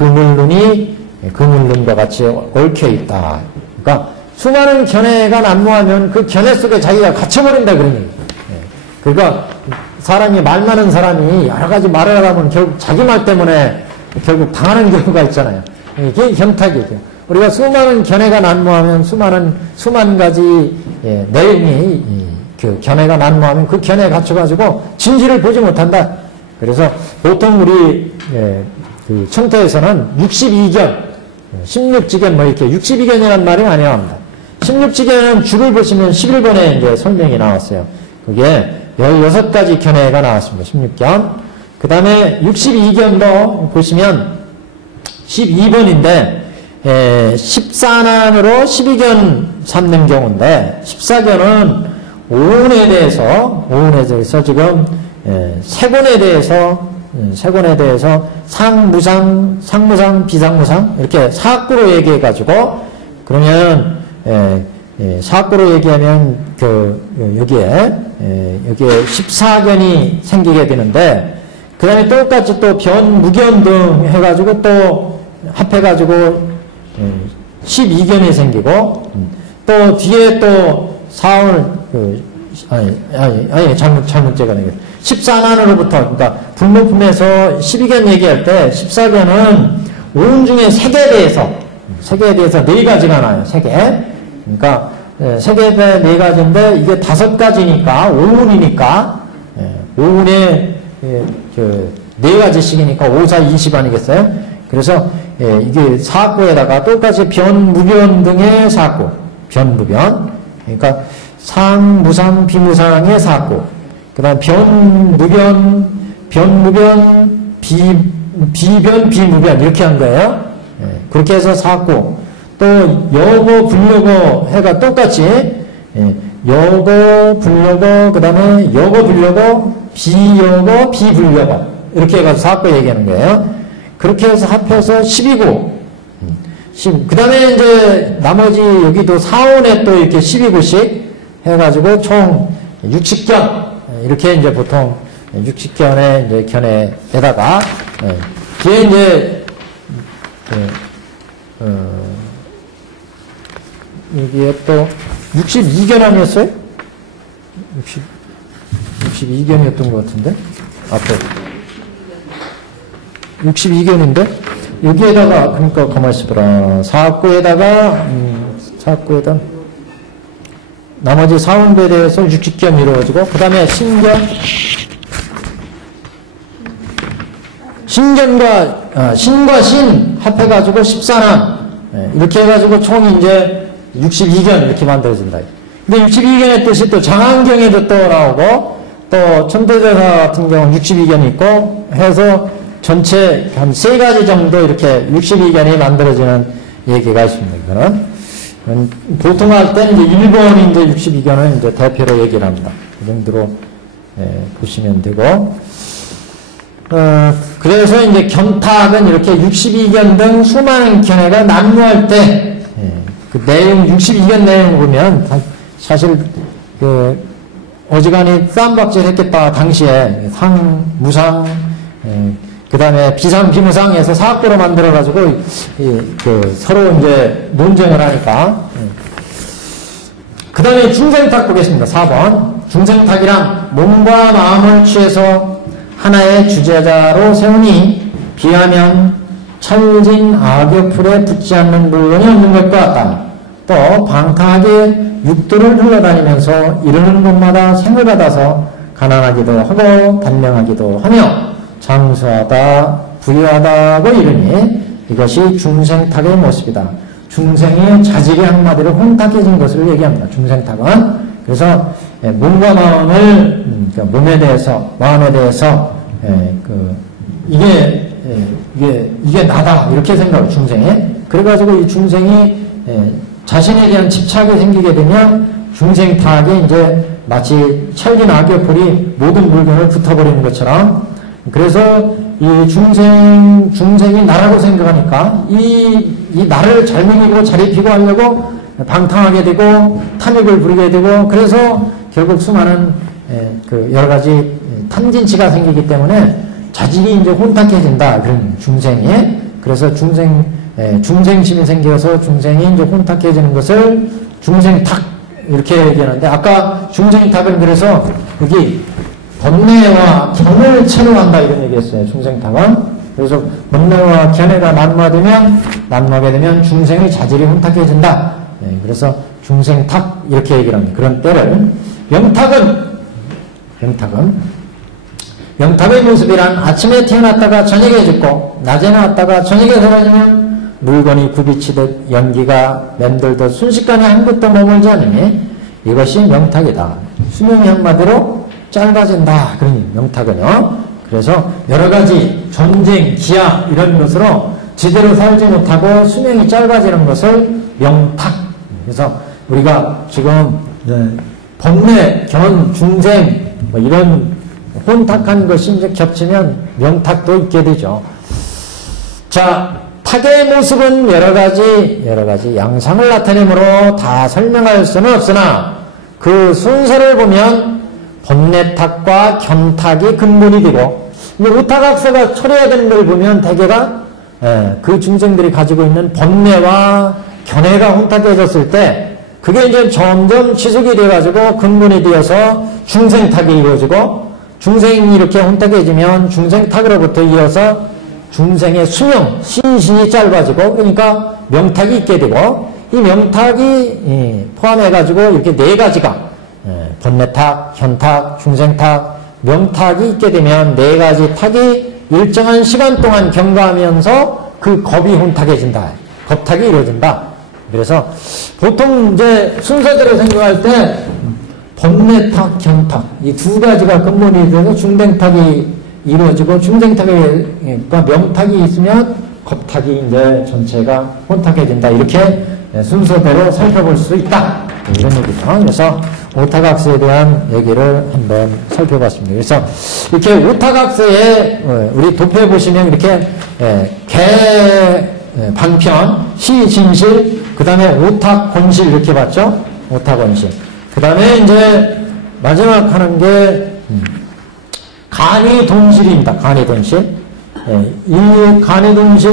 그물눈과 같이 얽혀있다. 그러니까 수많은 견해가 난무하면 그 견해 속에 자기가 갇혀버린다 그런 얘기예요. 그러니까 사람이 말 많은 사람이 여러 가지 말을 하면 결국 자기 말 때문에 결국 당하는 경우가 있잖아요. 이게 견탁이죠. 우리가 수많은 견해가 난무하면 수만 가지 내용이 그 견해가 난무하면 그 견해에 갇혀가지고 진실을 보지 못한다. 그래서 보통 우리 그 청토에서는 62견, 16지견 뭐 이렇게 62견이라는 말이 많이 나옵니다. 16지견은 줄을 보시면 11번에 이제 설명이 나왔어요. 그게 16가지 견해가 나왔습니다. 16견. 그 다음에 62견도 보시면 12번인데 14난으로 12견 삼는 경우인데 14견은 오운에 대해서 지금 세곤에 대해서 상무상, 비상무상 이렇게 사학구로 얘기해가지고 그러면 사학구로 얘기하면 여기에 14견이 생기게 되는데 그 다음에 똑같이 또 변, 무견 등 해가지고 또 합해가지고 12견이 생기고 또 뒤에 또 사원을 잘못 제가 14난으로부터 그러니까 불모품에서 12견 얘기할 때 14견은 오운 중에 세계에 대해서 4가지가 나와요. 세계. 그러니까 세계에 4가지인데 이게 5가지니까 오운이니까 오운에 4가지씩이니까 5, 4, 20 아니겠어요? 그래서 이게 사학구에다가 똑같이 변, 무변 등의 사학구, 변, 무변. 그러니까 상, 무상, 비무상의 사학구. 그 다음 변, 무변, 비변, 비무변 이렇게 한 거예요. 그렇게 해서 사학구. 또 여고, 불여고 해가 똑같이 여고, 불여고, 그 다음에 여고, 불여고, 비여고, 비불여고 이렇게 해가지고 사학구 얘기하는 거예요. 그렇게 해서 합해서 12구. 그 다음에 이제 나머지 여기도 사원에 또 이렇게 12구씩 해가지고 총 60견. 이렇게 이제 보통 60견의 이제 견해에다가, 뒤에 이제, 여기에 또 62견 아니었어요? 62견이었던 것 같은데? 앞에. 62견인데? 여기에다가, 그러니까 가만히 있어봐라. 사학구에다가, 나머지 사원부에 대해서 60견 이루어지고, 그 다음에 신과 신 합해가지고 14난. 이렇게 해가지고 총이 이제 62견 이렇게 만들어진다. 근데 62견의 뜻이 또 장안경에도 또 나오고, 또 천도제사 같은 경우는 62견이 있고 해서 전체 한 3가지 정도 이렇게 62견이 만들어지는 얘기가 있습니다. 이거는 보통 할 때는 이제 1번이 이제 62견을 이제 대표로 얘기를 합니다. 그 정도로 보시면 되고, 그래서 이제 견탁은 이렇게 62견 등 수많은 견해가 난무할 때, 그 내용, 62견 내용 보면, 사실, 어지간히 쌈박질 했겠다, 당시에. 상, 무상, 그 다음에 비상, 비무상에서 사학도로 만들어가지고, 서로 이제 논쟁을 하니까. 그 다음에 중생탁 보겠습니다. 4번. 중생탁이란 몸과 마음을 취해서 하나의 주제자로 세우니 비하면 찰진 악역풀에 붙지 않는 물건이 없는 것과 같다. 또 방탕하게 육도를 흘러다니면서 이르는 곳마다 생을 받아서 가난하기도 하고 단명하기도 하며 장수하다 부유하다고 이르니 이것이 중생탁의 모습이다. 중생의 자질이 한마디로 혼탁해진 것을 얘기합니다. 중생탁은. 그래서 몸과 마음을, 그러니까 몸에 대해서, 마음에 대해서 이게 나다 이렇게 생각을 중생에. 그래가지고 이 중생이 자신에 대한 집착이 생기게 되면 중생탁이 이제 마치 찰진 악역풀이 모든 물건을 붙어버리는 것처럼. 그래서 이 중생이 나라고 생각하니까 이 나를 잘 먹이고 잘 입히고 하려고 방탕하게 되고 탐욕을 부리게 되고, 그래서 결국 수많은 여러 가지 탐진치가 생기기 때문에 자질이 이제 혼탁해진다. 그런 중생이. 그래서 중생심이 생겨서 중생이 이제 혼탁해지는 것을 중생탁 이렇게 얘기하는데, 아까 중생탁은 그래서 여기 번뇌와 견을 체류한다 이런 얘기했어요. 중생탁은. 그래서 번뇌와 견해가 난무하게 되면 중생의 자질이 혼탁해진다. 그래서 중생탁 이렇게 얘기를 합니다. 그런 때를 영탁의 모습이란 아침에 태어났다가 저녁에 죽고 낮에 나왔다가 저녁에 사라지면 물건이 굽이치듯 연기가 맴돌듯 순식간에 한 곳도 머물지 않으니 이것이 명탁이다. 수명이 한마디로 짧아진다. 그러니 명탁은요. 그래서 여러 가지 전쟁, 기아 이런 것으로 제대로 살지 못하고 수명이 짧아지는 것을 명탁. 그래서 우리가 지금 번뇌, 견, 중생 뭐 이런 혼탁한 것이 이제 겹치면 명탁도 있게 되죠. 자, 탁의 모습은 여러 가지 양상을 나타내므로 다 설명할 수는 없으나 그 순서를 보면 번뇌탁과 견탁이 근본이 되고, 오탁악세가 처리해야 되는 걸 보면 대개가 그 중생들이 가지고 있는 번뇌와 견해가 혼탁해졌을 때 그게 이제 점점 지속이 돼가지고 근본이 되어서 중생탁이 이루어지고, 중생이 이렇게 혼탁해지면 중생탁으로부터 이어서 중생의 수명, 신신이 짧아지고, 그러니까 명탁이 있게 되고, 이 명탁이 포함해가지고 이렇게 4가지가 번뇌탁, 견탁, 중생탁, 명탁이 있게 되면 4가지 탁이 일정한 시간 동안 경과하면서 그 겁이 혼탁해진다. 겁탁이 이루어진다. 그래서 보통 이제 순서대로 생각할 때 번뇌탁, 견탁 이 2가지가 근본이 돼서 중생탁이 이루어지고, 중생탁과 명탁이 있으면 겁탁이 이제 전체가 혼탁해진다. 이렇게 순서대로 살펴볼 수 있다. 이런 얘기죠. 그래서 오탁악세에 대한 얘기를 한번 살펴봤습니다. 그래서 이렇게 오탁악세에 우리 도표에 보시면 이렇게 반편, 시, 진실, 그 다음에 오탁권실 이렇게 봤죠? 오탁권실. 그 다음에 이제 마지막 하는 게 간이동실입니다. 간이동실. 이 간이동실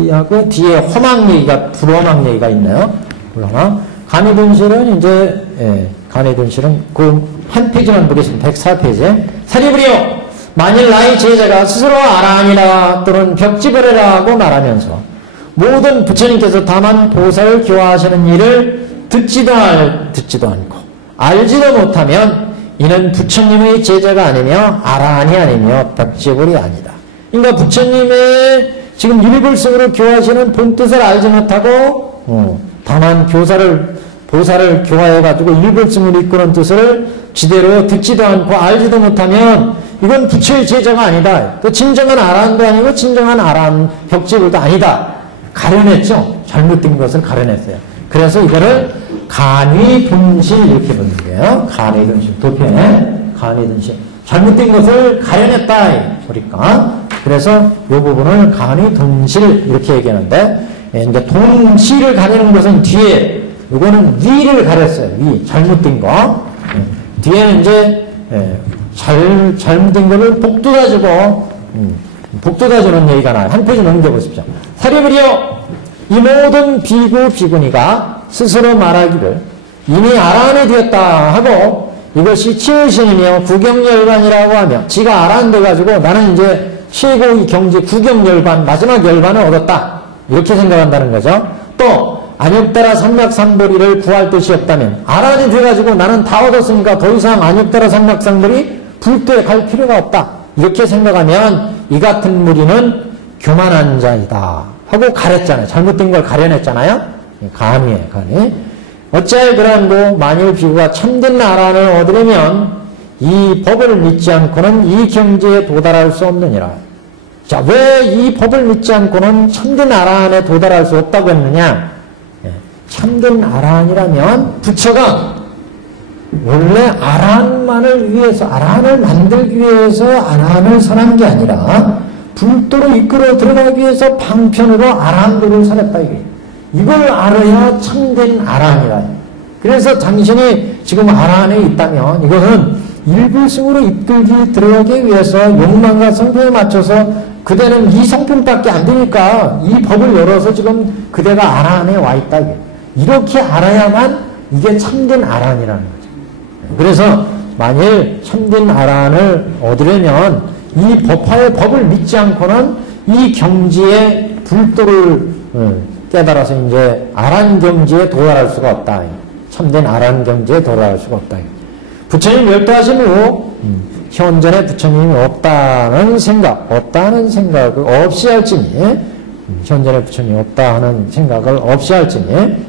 얘기하고 뒤에 허망 얘기가, 불허망 얘기가 있나요? 불허망. 간이동실은 이제, 간이동실은 그 한 페이지만 보겠습니다. 104페이지. 사리부리여! 만일 나의 제자가 스스로 아라하니라 또는 벽지버려라고 말하면서 모든 부처님께서 다만 보살을 교화하시는 일을 듣지도 않고 알지도 못하면 이는 부처님의 제자가 아니며 아라한이 아니며 벽지불이 아니다. 그러니까 부처님의 지금 일불성으로 교화하시는 본뜻을 알지 못하고 다만 교사를 도사를 교화해가지고 일불승을 이끄는 뜻을 지대로 듣지도 않고 알지도 못하면 이건 부처의 제자가 아니다. 또 진정한 아라한도 아니고 진정한 아라한 벽지불도 아니다. 가려냈죠. 잘못된 것을 가려냈어요. 그래서 이거를 간위둔실 이렇게 부르는 거예요. 간위둔실. 도편에 간위둔실. 잘못된 것을 가려냈다. 그러니까. 그래서 이 부분을 간위둔실 이렇게 얘기하는데, 이제 동실을 가리는 것은 뒤에, 이거는 위를 가렸어요. 위. 잘못된 거. 뒤에는 이제, 잘못된 거를 복돋아주고, 복돋아주는 얘기가 나와요. 한 페이지 넘겨보십시오. 사리부리여, 이 모든 비구, 비구니가 스스로 말하기를 이미 아라한이 되었다 하고 이것이 치유신이며 구경열반이라고 하며 지가 아라한 돼가지고 나는 이제 최고의 경지 구경열반, 마지막 열반을 얻었다. 이렇게 생각한다는 거죠. 또 안욕따라 삼맥삼보리를 구할 뜻이 없다면 아라한이 돼가지고 나는 다 얻었으니까 더 이상 안욕따라 삼맥삼보리 불도에 갈 필요가 없다. 이렇게 생각하면 이 같은 무리는 교만한 자이다 하고 가렸잖아요. 잘못된 걸 가려냈잖아요. 간이에요. 간이. 어찌하여 그러한고 만일 비구가 참된 아라한을 얻으려면 이 법을 믿지 않고는 이 경지에 도달할 수 없느니라. 자, 왜 이 법을 믿지 않고는 참된 아라한에 도달할 수 없다고 했느냐? 참된 아라한이라면 부처가 원래 아라한만을 위해서, 아라한을 만들기 위해서 아라한을 선한 게 아니라 불도로 이끌어 들어가기 위해서 방편으로 아라한도를 선했다 이게. 이걸 알아야 참된 아라한이라. 그래서 당신이 지금 아라한에 있다면 이것은 일불승으로 이끌기 들어가기 위해서 욕망과 성품에 맞춰서 그대는 이 성품밖에 안 되니까 이 법을 열어서 지금 그대가 아라한에 와 있다. 이렇게 알아야만 이게 참된 아라한이라는 거죠. 그래서 만일 참된 아라한을 얻으려면 이 법화의 법을 믿지 않고는 이 경지의 불도를 깨달아서 이제 아란 경지에 도달할 수가 없다. 참된 아란 경지에 도달할 수가 없다. 부처님 멸도하신 후 현존에 부처님이 없다는 생각을 없이 할지니 현존에 부처님이 없다 하는 생각을 없이 할지니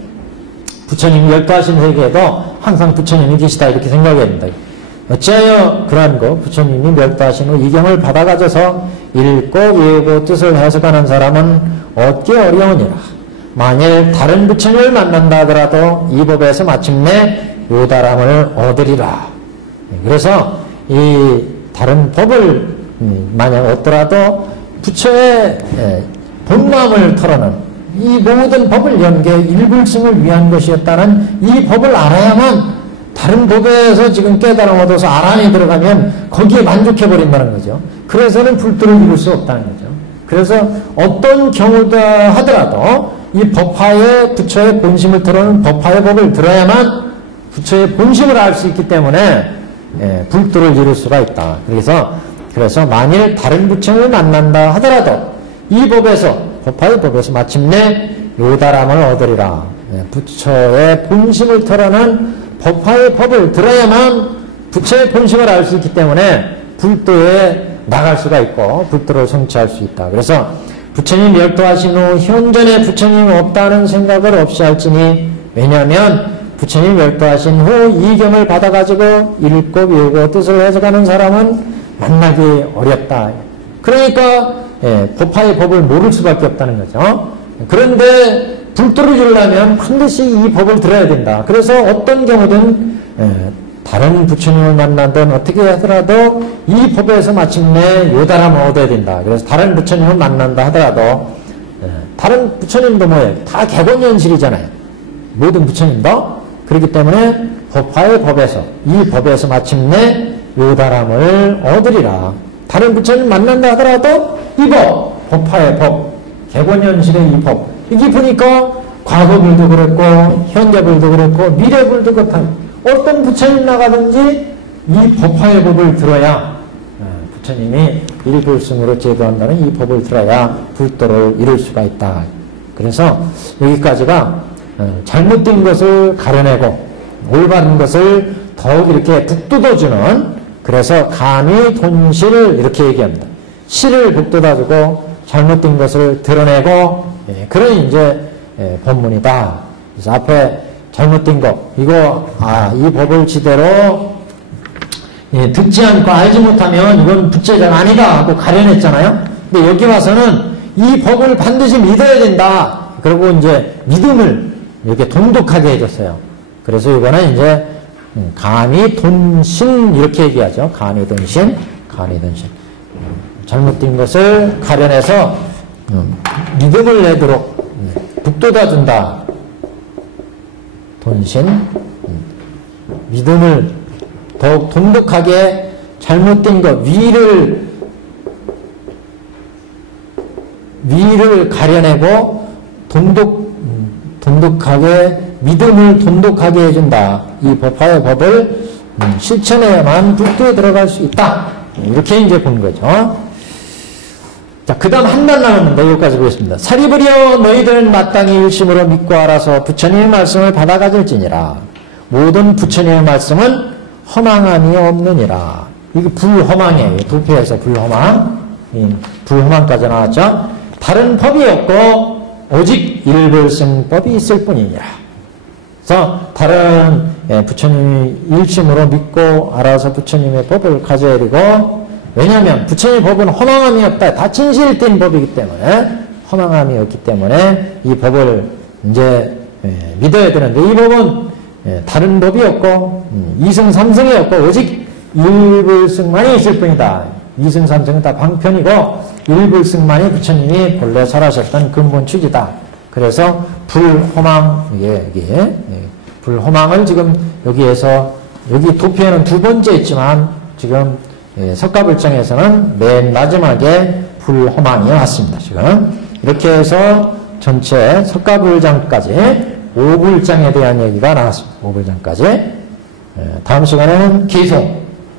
부처님이 멸도하신 세계에도 항상 부처님이 계시다 이렇게 생각해야 된다. 어찌하여 그러한 거 부처님이 멸도하신 후 이경을 받아가져서 읽고 외우고 뜻을 해석하는 사람은 얻기 어려우니라. 만일 다른 부처님을 만난다 하더라도 이 법에서 마침내 요다람을 얻으리라. 그래서 이 다른 법을 만약 얻더라도 부처의 본마음을 털어는 이 모든 법을 연 게 일불승을 위한 것이었다는 이 법을 알아야만 다른 법에서 지금 깨달음 얻어서 아란에 들어가면 거기에 만족해버린다는 거죠. 그래서는 불도를 이룰 수 없다는 거죠. 그래서 어떤 경우다 하더라도 이 법화의 부처의 본심을 들어는 법화의 법을 들어야만 부처의 본심을 알 수 있기 때문에 불도를 이룰 수가 있다. 그래서 만일 다른 부처를 만난다 하더라도 이 법에서 법화의 법에서 마침내 요다람을 얻으리라. 부처의 본심을 털어는 법화의 법을 들어야만 부처의 본심을 알 수 있기 때문에 불도에 나갈 수가 있고 불도를 성취할 수 있다. 그래서 부처님 멸도하신 후 현존에 부처님이 없다는 생각을 없이 할지니 왜냐하면 부처님 멸도하신 후 이경을 받아가지고 읽고 외우고 뜻을 해석하는 사람은 만나기 어렵다. 그러니까 법화의 법을 모를 수밖에 없다는 거죠. 그런데 불도를 이루려면 반드시 이 법을 들어야 된다. 그래서 어떤 경우든 다른 부처님을 만나든 어떻게 하더라도 이 법에서 마침내 요다람을 얻어야 된다. 그래서 다른 부처님을 만난다 하더라도 다른 부처님도 뭐예요? 다 개본현실이잖아요. 모든 부처님도. 그렇기 때문에 법화의 법에서 이 법에서 마침내 요다람을 얻으리라. 다른 부처님 만난다 하더라도 이 법, 법화의 법, 개본현실의 이 법. 이게 보니까 과거불도 그렇고 현재불도 그렇고 미래불도 그렇다. 어떤 부처님 나가든지 이 법화의 법을 들어야 부처님이 일불승으로 제도한다는 이 법을 들어야 불도를 이룰 수가 있다. 그래서 여기까지가 잘못된 것을 가려내고 올바른 것을 더욱 이렇게 북돋아주는 그래서 간위둔실 이렇게 얘기합니다. 실을 북돋아주고 잘못된 것을 드러내고 그런 이제 법문이다. 그래서 앞에 잘못된 거. 이거, 이 법을 지대로 듣지 않고 알지 못하면 이건 부채자가 아니다 하고 가려냈잖아요. 근데 여기 와서는 이 법을 반드시 믿어야 된다. 그리고 이제 믿음을 이렇게 돈독하게 해줬어요. 그래서 이거는 이제 간이 돈신 이렇게 얘기하죠. 간이 돈신, 간이 돈신. 잘못된 것을 가려내서 믿음을 내도록 북돋아준다. 돈신. 믿음을 더욱 돈독하게 잘못된 것, 위를 가려내고 돈독하게 믿음을 돈독하게 해준다. 이 법화의 법을 실천해야만 북도에 들어갈 수 있다. 이렇게 이제 본 거죠. 자, 그 다음 한 단 나왔는데 여기까지 보겠습니다. 사리버리여 너희들은 마땅히 일심으로 믿고 알아서 부처님의 말씀을 받아 가질지니라. 모든 부처님의 말씀은 허망함이 없느니라. 이게 불허망이에요. 부패에서 불허망. 불허망까지 나왔죠. 다른 법이 없고 오직 일불승법이 있을 뿐이니라. 그래서 다른 부처님이 일심으로 믿고 알아서 부처님의 법을 가져야 되고, 왜냐하면 부처님의 법은 허망함이 없다. 다 진실된 법이기 때문에, 허망함이 없기 때문에 이 법을 이제 믿어야 되는데, 이 법은 다른 법이 없고 이승 삼승이 없고 오직 일불승만이 있을 뿐이다. 이승 삼승은 다 방편이고 일불승만이 부처님이 본래 설하셨던 근본 취지다. 그래서 불허망, 불허망을 지금 여기에서, 여기 도표에는 두 번째 있지만 지금 석가불장에서는 맨 마지막에 불허망이 왔습니다. 지금 이렇게 해서 전체 석가불장까지 5불장에 대한 얘기가 나왔습니다. 5불장까지. 다음 시간에는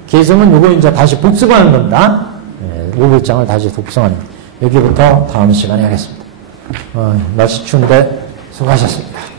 개성은 요거 이제 다시 복습하는 겁니다. 5불장을 다시 복습하는. 여기부터 다음 시간에 하겠습니다. 날씨 추운데 수고하셨습니다.